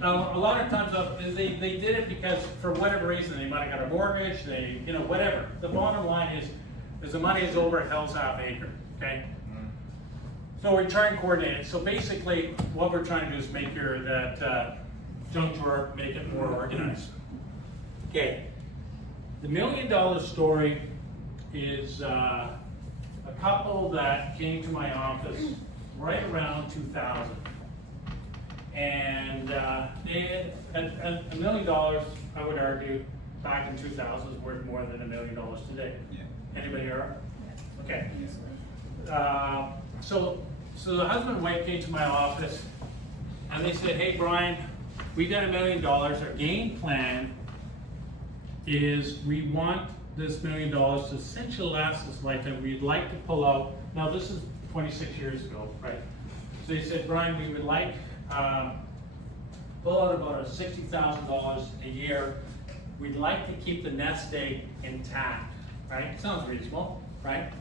A lot of times they did it because for whatever reason, they might have got a mortgage, whatever. The bottom line is the money is over at Hell's Half Acre, okay? So we try and coordinate it. So basically, what we're trying to do is make that junk drawer, make it more organized. Okay, the $1 million story is a couple that came to my office right around 2000. And they had $1 million, I would argue, back in 2000 is worth more than $1 million today. Yeah. Anybody here? Okay. So the husband and wife came to my office and they said, hey Brian, we got $1 million. Our game plan is we want this $1 million to essentially last us lifetime. We'd like to pull out, now this is 26 years ago, right? So they said, Brian, we would like, pull out about $60,000 a year. We'd like to keep the nest egg intact, right? Sounds reasonable, right?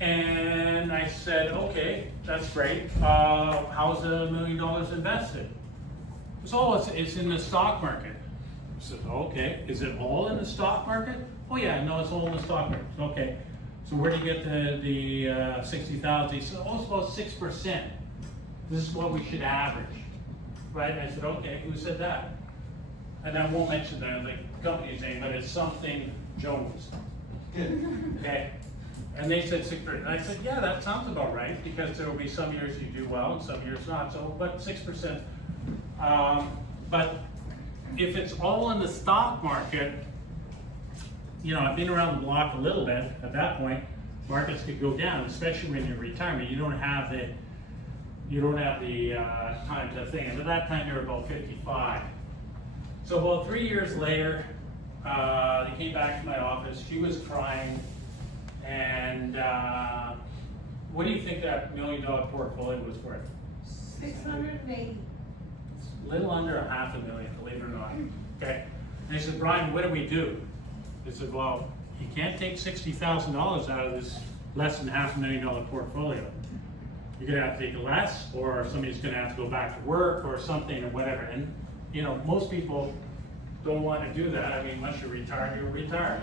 And I said, okay, that's great. How's $1 million invested? So it's in the stock market. I said, okay, is it all in the stock market? Oh yeah, no, it's all in the stock market. Okay, so where do you get the 60,000? He said, oh, it's about 6%. This is what we should average, right? And I said, okay, who said that? And I won't mention the company's name, but it's something Jones. Okay, and they said 6%. And I said, yeah, that sounds about right, because there will be some years you do well and some years not. So, but 6%. But if it's all in the stock market, you know, I've been around the block a little bit. At that point, markets could go down, especially when you're in retirement. You don't have the time to think. And at that time, they were about 55. So about 3 years later, they came back to my office. She was crying, and what do you think that $1 million portfolio was worth? 680. Little under $500,000, believe it or not. Okay. And they said, Brian, what do we do? I said, well, you can't take $60,000 out of this less than $500,000 portfolio. You're gonna have to take less, or somebody's gonna have to go back to work or something or whatever. And you know, most people don't want to do that. I mean, once you're retired,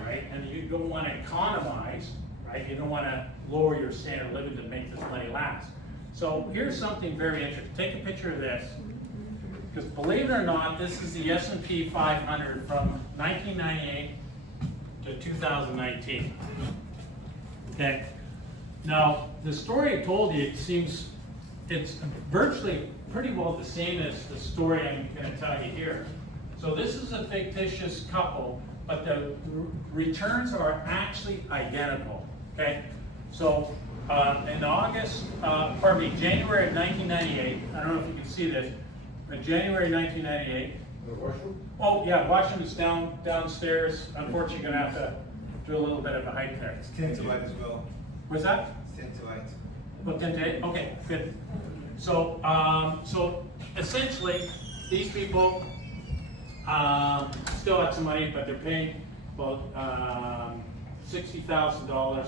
right? And you don't want to economize, right? You don't want to lower your standard of living to make this money last. So here's something very interesting. Take a picture of this. Because believe it or not, this is the S&P 500 from 1998 to 2019. Okay. Now, the story I told you, it seems it's virtually pretty well the same as the story I'm going to tell you here. So this is a fictitious couple, but the returns are actually identical. Okay. So in January of 1998, I don't know if you can see this. In January 1998. Oh yeah, Washington's downstairs. Unfortunately, going to have to do a little bit of a hike there. It's 10 to 8 as well. What's that? It's 10 to 8. About 10 to 8? Okay, good. So, so essentially, these people still have some money, but they're paying about $60,000,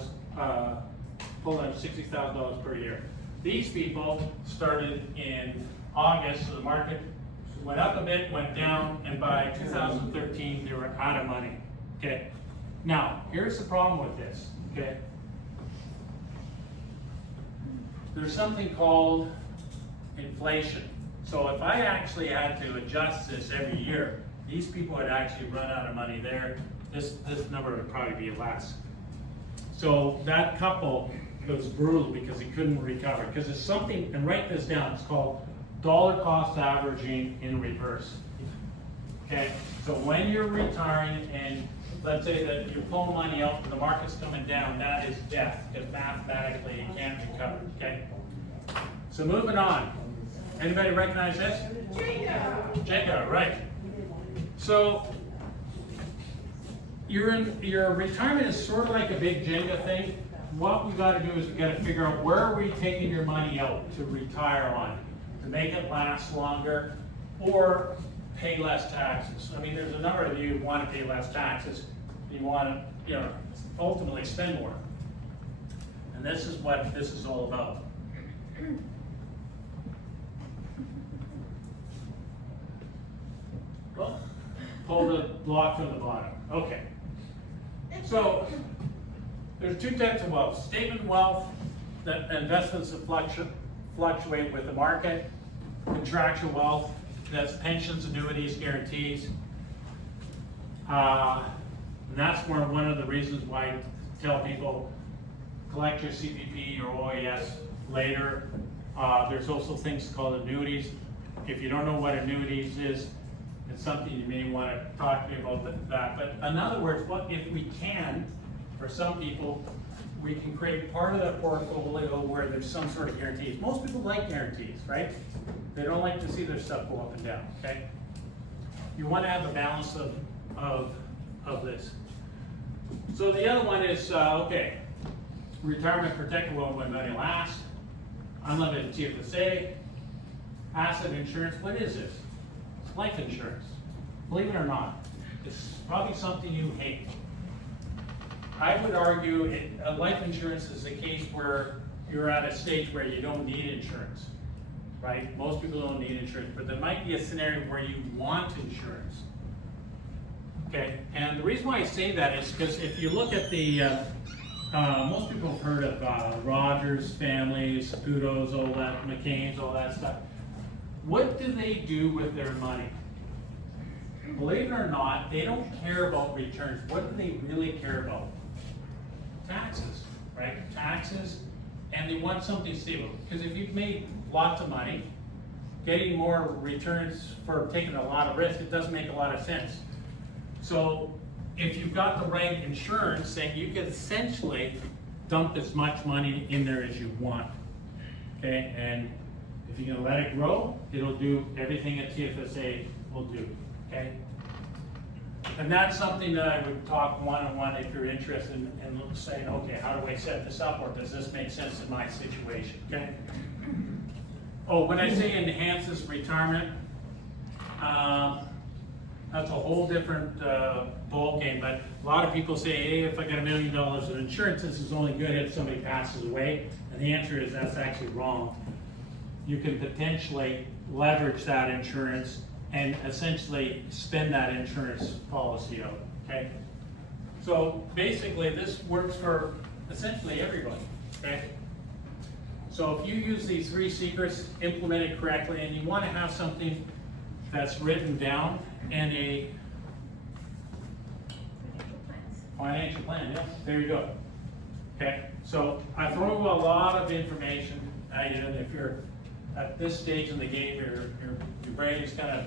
pulling out $60,000 per year. These people started in August, so the market went up a bit, went down, and by 2013, they were out of money. Okay. Now, here's the problem with this. Okay. There's something called inflation. So if I actually had to adjust this every year, these people would actually run out of money there. This number would probably be less. So that couple, it was brutal because it couldn't recover. Because it's something, and write this down, it's called dollar cost averaging in reverse. Okay, so when you're retiring and let's say that you're pulling money out and the market's coming down, that is death, because mathematically you can't recover. Okay, so moving on. Anybody recognize this? Jenga, right. So your retirement is sort of like a big Jenga thing. What we got to do is we got to figure out where are we taking your money out to retire on, to make it last longer, or pay less taxes. I mean, there's a number of you who want to pay less taxes. You want to, you know, ultimately spend more. And this is what this is all about. Well, pull the block from the bottom. Okay. So there's two types of wealth. Statement wealth, that investments that fluctuate with the market. Contractual wealth, that's pensions, annuities, guarantees. And that's where one of the reasons why I tell people collect your CPP or OAS later. There's also things called annuities. If you don't know what annuities is, it's something you may want to talk to me about that. But in other words, what if we can, for some people, we can create part of the portfolio where there's some sort of guarantees. Most people like guarantees, right? They don't like to see their stuff go up and down, okay? You want to have a balance of this. So the other one is, okay, retirement protected when money lasts, unlimited TFSA, asset insurance. What is this? It's life insurance. Believe it or not, it's probably something you hate. I would argue life insurance is the case where you're at a stage where you don't need insurance, right? Most people don't need insurance, but there might be a scenario where you want insurance. Okay, and the reason why I say that is because if you look at the, most people have heard of Rogers family, Saputos, all that, McCain's, all that stuff. What do they do with their money? Believe it or not, they don't care about returns. What do they really care about? Taxes, right? Taxes, and they want something stable. Because if you've made lots of money, getting more returns for taking a lot of risk, it doesn't make a lot of sense. So if you've got the right insurance, then you can essentially dump as much money in there as you want. Okay, and if you're gonna let it grow, it'll do everything a TFSA will do. Okay, and that's something that I would talk one-on-one if you're interested in saying, okay, how do I set this up, or does this make sense in my situation? Okay. Oh, when I say enhances retirement, that's a whole different ballgame, but a lot of people say, hey, if I got $1 million of insurance, this is only good if somebody passes away. And the answer is that's actually wrong. You can potentially leverage that insurance and essentially spend that insurance policy out, okay? So basically this works for essentially everybody, okay? So if you use these 3 secrets, implement it correctly, and you want to have something that's written down in a financial plan, yeah, there you go. Okay, so I throw a lot of information at you, and if you're at this stage in the game, your brain is kind of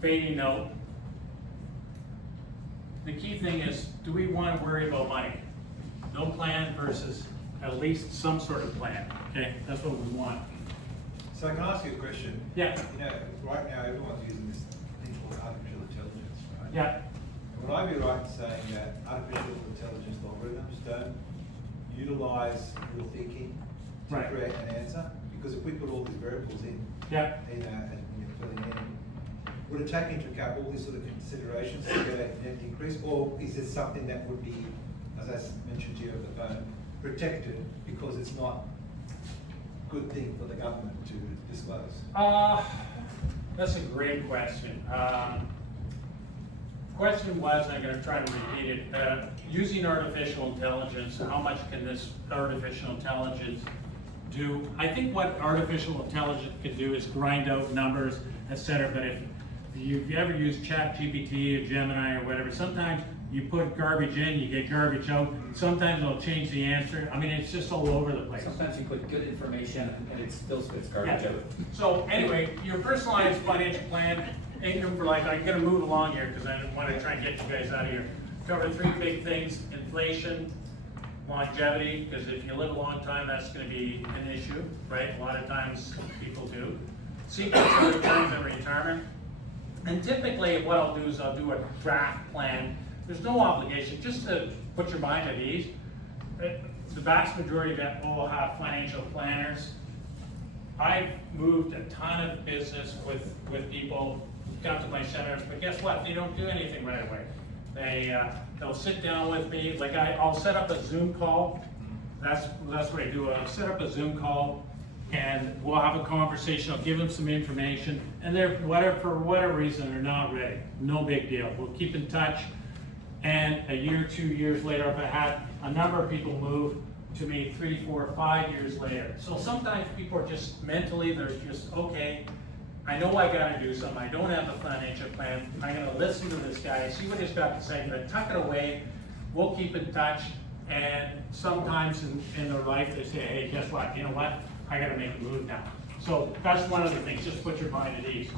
fading out. The key thing is, do we want to worry about money? No plan versus at least some sort of plan, okay? That's what we want. So I can ask you a question. Yeah. You know, right now everyone's using this thing called artificial intelligence, right? Yeah. And would I be right in saying that artificial intelligence algorithms don't utilize real thinking to Right. create an answer? Because if we put all these variables in, Yeah. and you're filling in, would it take into account all these sort of considerations to get a net increase, or is it something that would be, as I mentioned to you over the phone, protected because it's not a good thing for the government to disclose? That's a great question. Question was, and I'm going to try to repeat it, using artificial intelligence, how much can this artificial intelligence do? I think what artificial intelligence can do is grind out numbers, etc. But if you've ever used ChatGPT or Gemini or whatever, sometimes you put garbage in, you get garbage out. Sometimes it'll change the answer. I mean, it's just all over the place. Sometimes you put good information and it still spits garbage Yeah. out. So anyway, your personalized financial plan, income for life, I'm gonna move along here because I want to try and get you guys out of here. Cover 3 big things: inflation, longevity, because if you live a long time, that's gonna be an issue, right? A lot of times people do. Sequence of returns and retirement. And typically what I'll do is I'll do a draft plan. There's no obligation, just to put your mind at ease. The vast majority of that will have financial planners. I've moved a ton of business with people who come to my seminars, but guess what? They don't do anything right away. They'll sit down with me, like I'll set up a Zoom call. That's what I do. I'll set up a Zoom call and we'll have a conversation. I'll give them some information, and they're for whatever reason they're not ready. No big deal. We'll keep in touch. And a year, 2 years later, I've had a number of people move to me 3, 4, 5 years later. So sometimes people are just mentally, they're just, okay, I know I gotta do something. I don't have a financial plan. I'm gonna listen to this guy, see what he's got to say, but tuck it away. We'll keep in touch. And sometimes in their life, they say, hey, guess what? You know what? I gotta make a move now. So that's one of the things, just put your mind at ease.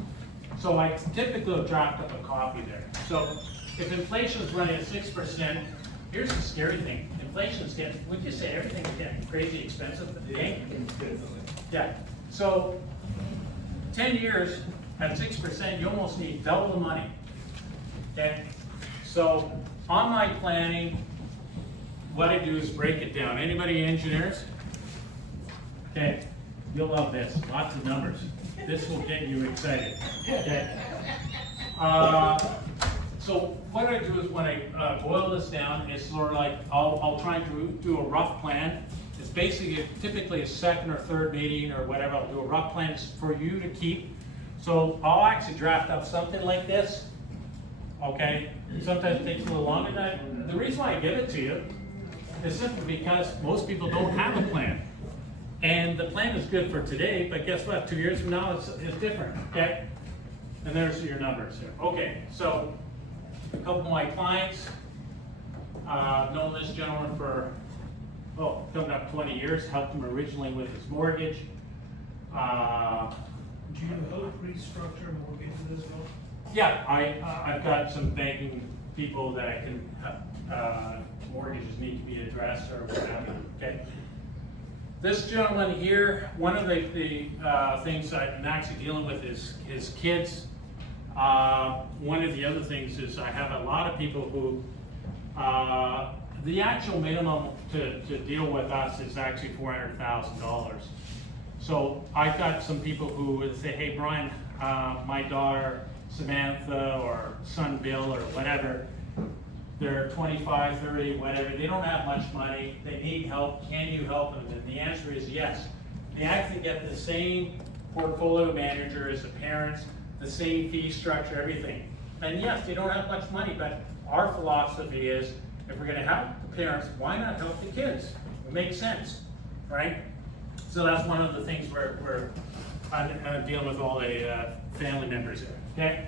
So I typically will draft up a copy there. So if inflation is running at 6%, here's the scary thing. Inflation's getting, would you say everything's getting crazy expensive today? Yeah. So 10 years at 6%, you almost need double the money. Okay? So on my planning, what I do is break it down. Anybody engineers? Okay, you'll love this, lots of numbers. This will get you excited, okay? So what I do is when I boil this down, it's sort of like, I'll try to do a rough plan. It's basically typically a second or third meeting or whatever, I'll do a rough plan for you to keep. So I'll actually draft up something like this, okay? Sometimes it takes a little longer than that. The reason why I give it to you is simply because most people don't have a plan. And the plan is good for today, but guess what? 2 years from now, it's different, okay? And there's your numbers here. Okay, so a couple of my clients, known this gentleman for, coming up 20 years, helped him originally with his mortgage. Do you help restructure mortgages as well? Yeah, I've got some banking people that I can, mortgages need to be addressed or whatever, okay? This gentleman here, one of the things I'm actually dealing with is his kids. One of the other things is I have a lot of people who, the actual minimum to deal with us is actually $400,000. So I've got some people who would say, hey Brian, my daughter Samantha or son Bill or whatever, they're 25, 30, whatever, they don't have much money, they need help, can you help them? And the answer is yes. They actually get the same portfolio manager as the parents, the same fee structure, everything. And yes, they don't have much money, but our philosophy is, if we're gonna help the parents, why not help the kids? It makes sense, right? So that's one of the things I'm dealing with all the family members here, okay?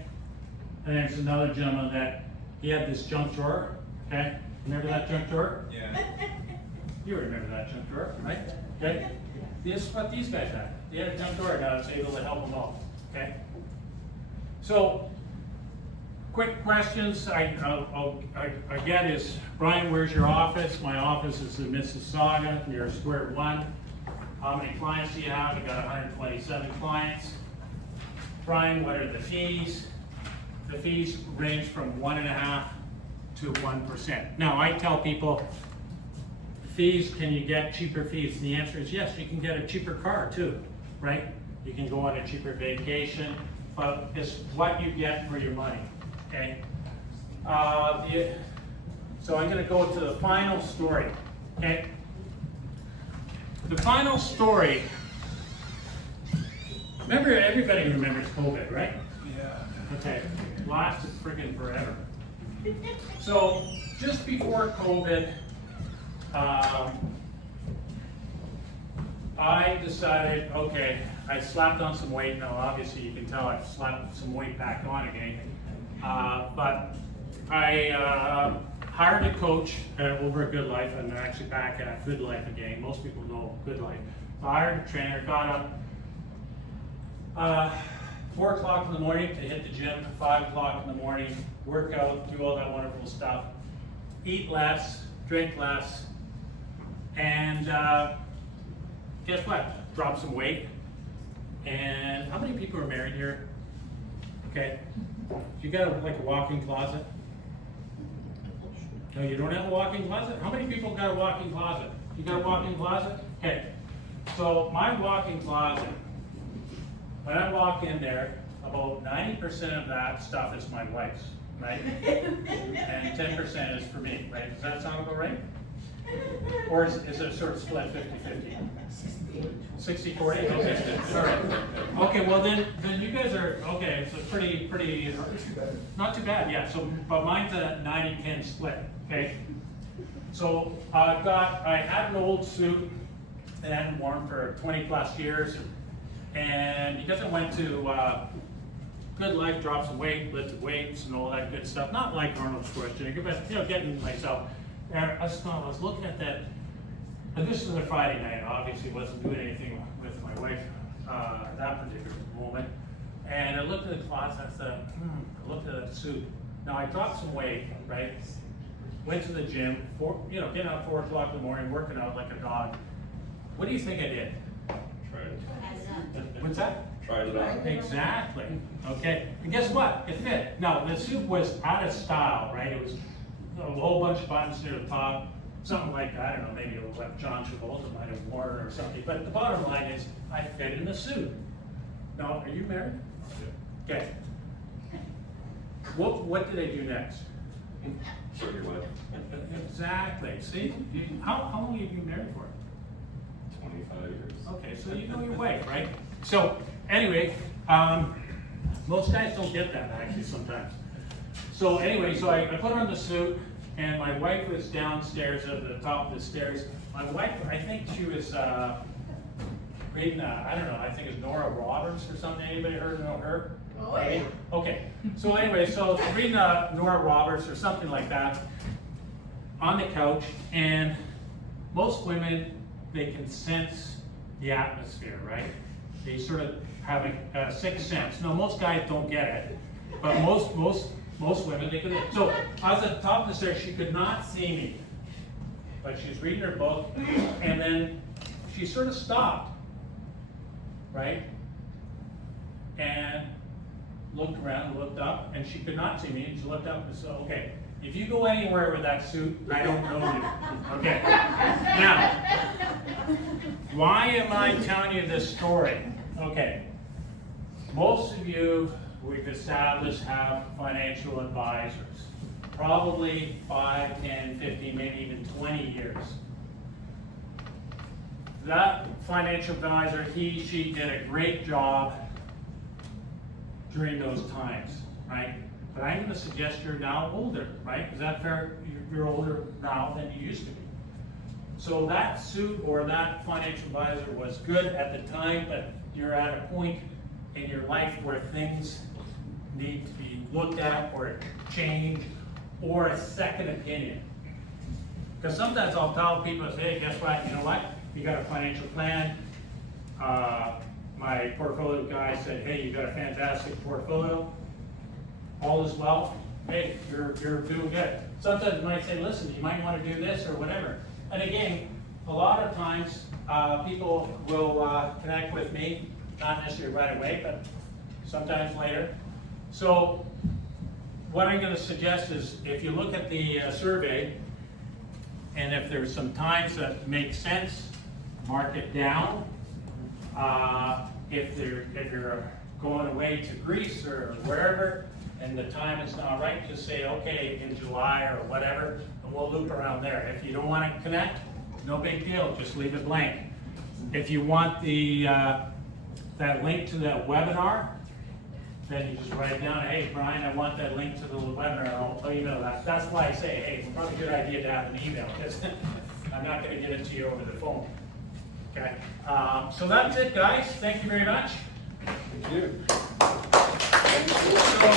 And there's another gentleman that, he had this junk drawer, okay? Remember that junk drawer? Yeah. You remember that junk drawer, right? Okay? This is what these guys had. They had a junk drawer, and I was able to help them all, okay? So, quick questions I get is, Brian, where's your office? My office is in Mississauga, near Square One. How many clients do you have? I got 127 clients. Brian, what are the fees? The fees range from 1.5% to 1%. Now, I tell people, fees, can you get cheaper fees? And the answer is yes, you can get a cheaper car too, right? You can go on a cheaper vacation, but it's what you get for your money, okay? So I'm gonna go to the final story, okay? The final story, remember, everybody remembers COVID, right? Yeah. Okay, lasted friggin' forever. So, just before COVID, I decided, okay, I slapped on some weight. Now, obviously, you can tell I've slapped some weight back on again. But I hired a coach over at Good Life. I'm actually back at Good Life again. Most people know Good Life. So I hired a trainer, got up 4 o'clock in the morning to hit the gym, 5 o'clock in the morning, work out, do all that wonderful stuff, eat less, drink less, and guess what? Drop some weight. And how many people are married here? Okay. You got a walk-in closet? No, you don't have a walk-in closet? How many people got a walk-in closet? You got a walk-in closet? Okay. So my walk-in closet, when I walk in there, about 90% of that stuff is my wife's, right? And 10% is for me, right? Does that sound about right? Or is it sort of split 50-50? 60-40? Okay, all right. Okay, well then you guys are, okay, so pretty, not too bad, yeah. So, but mine's a 90-10 split, okay? So I had an old suit that I hadn't worn for 20 plus years. And because I went to Good Life, dropped some weight, lifted weights and all that good stuff, not like Arnold Schwarzenegger, but getting myself. And I was looking at that, and this was a Friday night, obviously wasn't doing anything with my wife at that particular moment. And I looked at the closet, I thought, I looked at that suit. Now I dropped some weight, right? Went to the gym, getting up 4 o'clock in the morning, working out like a dog. What do you think I did? What's that? Tried it on. Exactly. Okay. And guess what? It fit. Now the suit was out of style, right? It a whole bunch of buttons near the top, something like, I don't know, maybe what John Travolta might have worn or something, but the bottom line is, I fit in the suit. Now, are you married? Okay. What did I do next? Show your wife. Exactly, see, how long have you been married for? 25 years. Okay, so you know your wife, right? So, anyway, most guys don't get that actually sometimes. So anyway, so I put on the suit, and my wife was downstairs at the top of the stairs. My wife, I think she was reading, I don't know, I think it's Nora Roberts or something. Anybody heard of her? Oh, yeah. Okay, so anyway, so reading Nora Roberts or something like that on the couch, and most women, they can sense the atmosphere, right? They sort of have a sixth sense. No, most guys don't get it, but most women, they can. So I was at the top of the stairs, she could not see me, but she was reading her book, and then she sort of stopped, right? And looked around and looked up, and she could not see me, and she looked up and said, okay, if you go anywhere with that suit, I don't know you. Okay. Now, why am I telling you this story? Okay. Most of you, we've established, have financial advisors. Probably 5, 10, 15, maybe even 20 years. That financial advisor, he, she did a great job during those times, right? But I'm going to suggest you're now older, right? Is that fair? You're older now than you used to be. So that suit or that financial advisor was good at the time, but you're at a point in your life where things need to be looked at or change or a second opinion. Because sometimes I'll tell people, I say, hey, guess what? You know what? You got a financial plan. My portfolio guy said, hey, you got a fantastic portfolio. All is well. Hey, you're doing good. Sometimes you might say, listen, you might want to do this or whatever. And again, a lot of times people will connect with me, not necessarily right away, but sometimes later. So what I'm going to suggest is if you look at the survey, and if there's some times that make sense, mark it down. If you're going away to Greece or wherever, and the time is not right, just say, okay, in July or whatever, and we'll loop around there. If you don't want to connect, no big deal, just leave it blank. If you want the that link to that webinar, then you just write down, hey, Brian, I want that link to the webinar, I'll email that. That's why I say, hey, it's probably a good idea to have an email, because I'm not going to get it to you over the phone. Okay, so that's it, guys. Thank you very much. Thank you. So,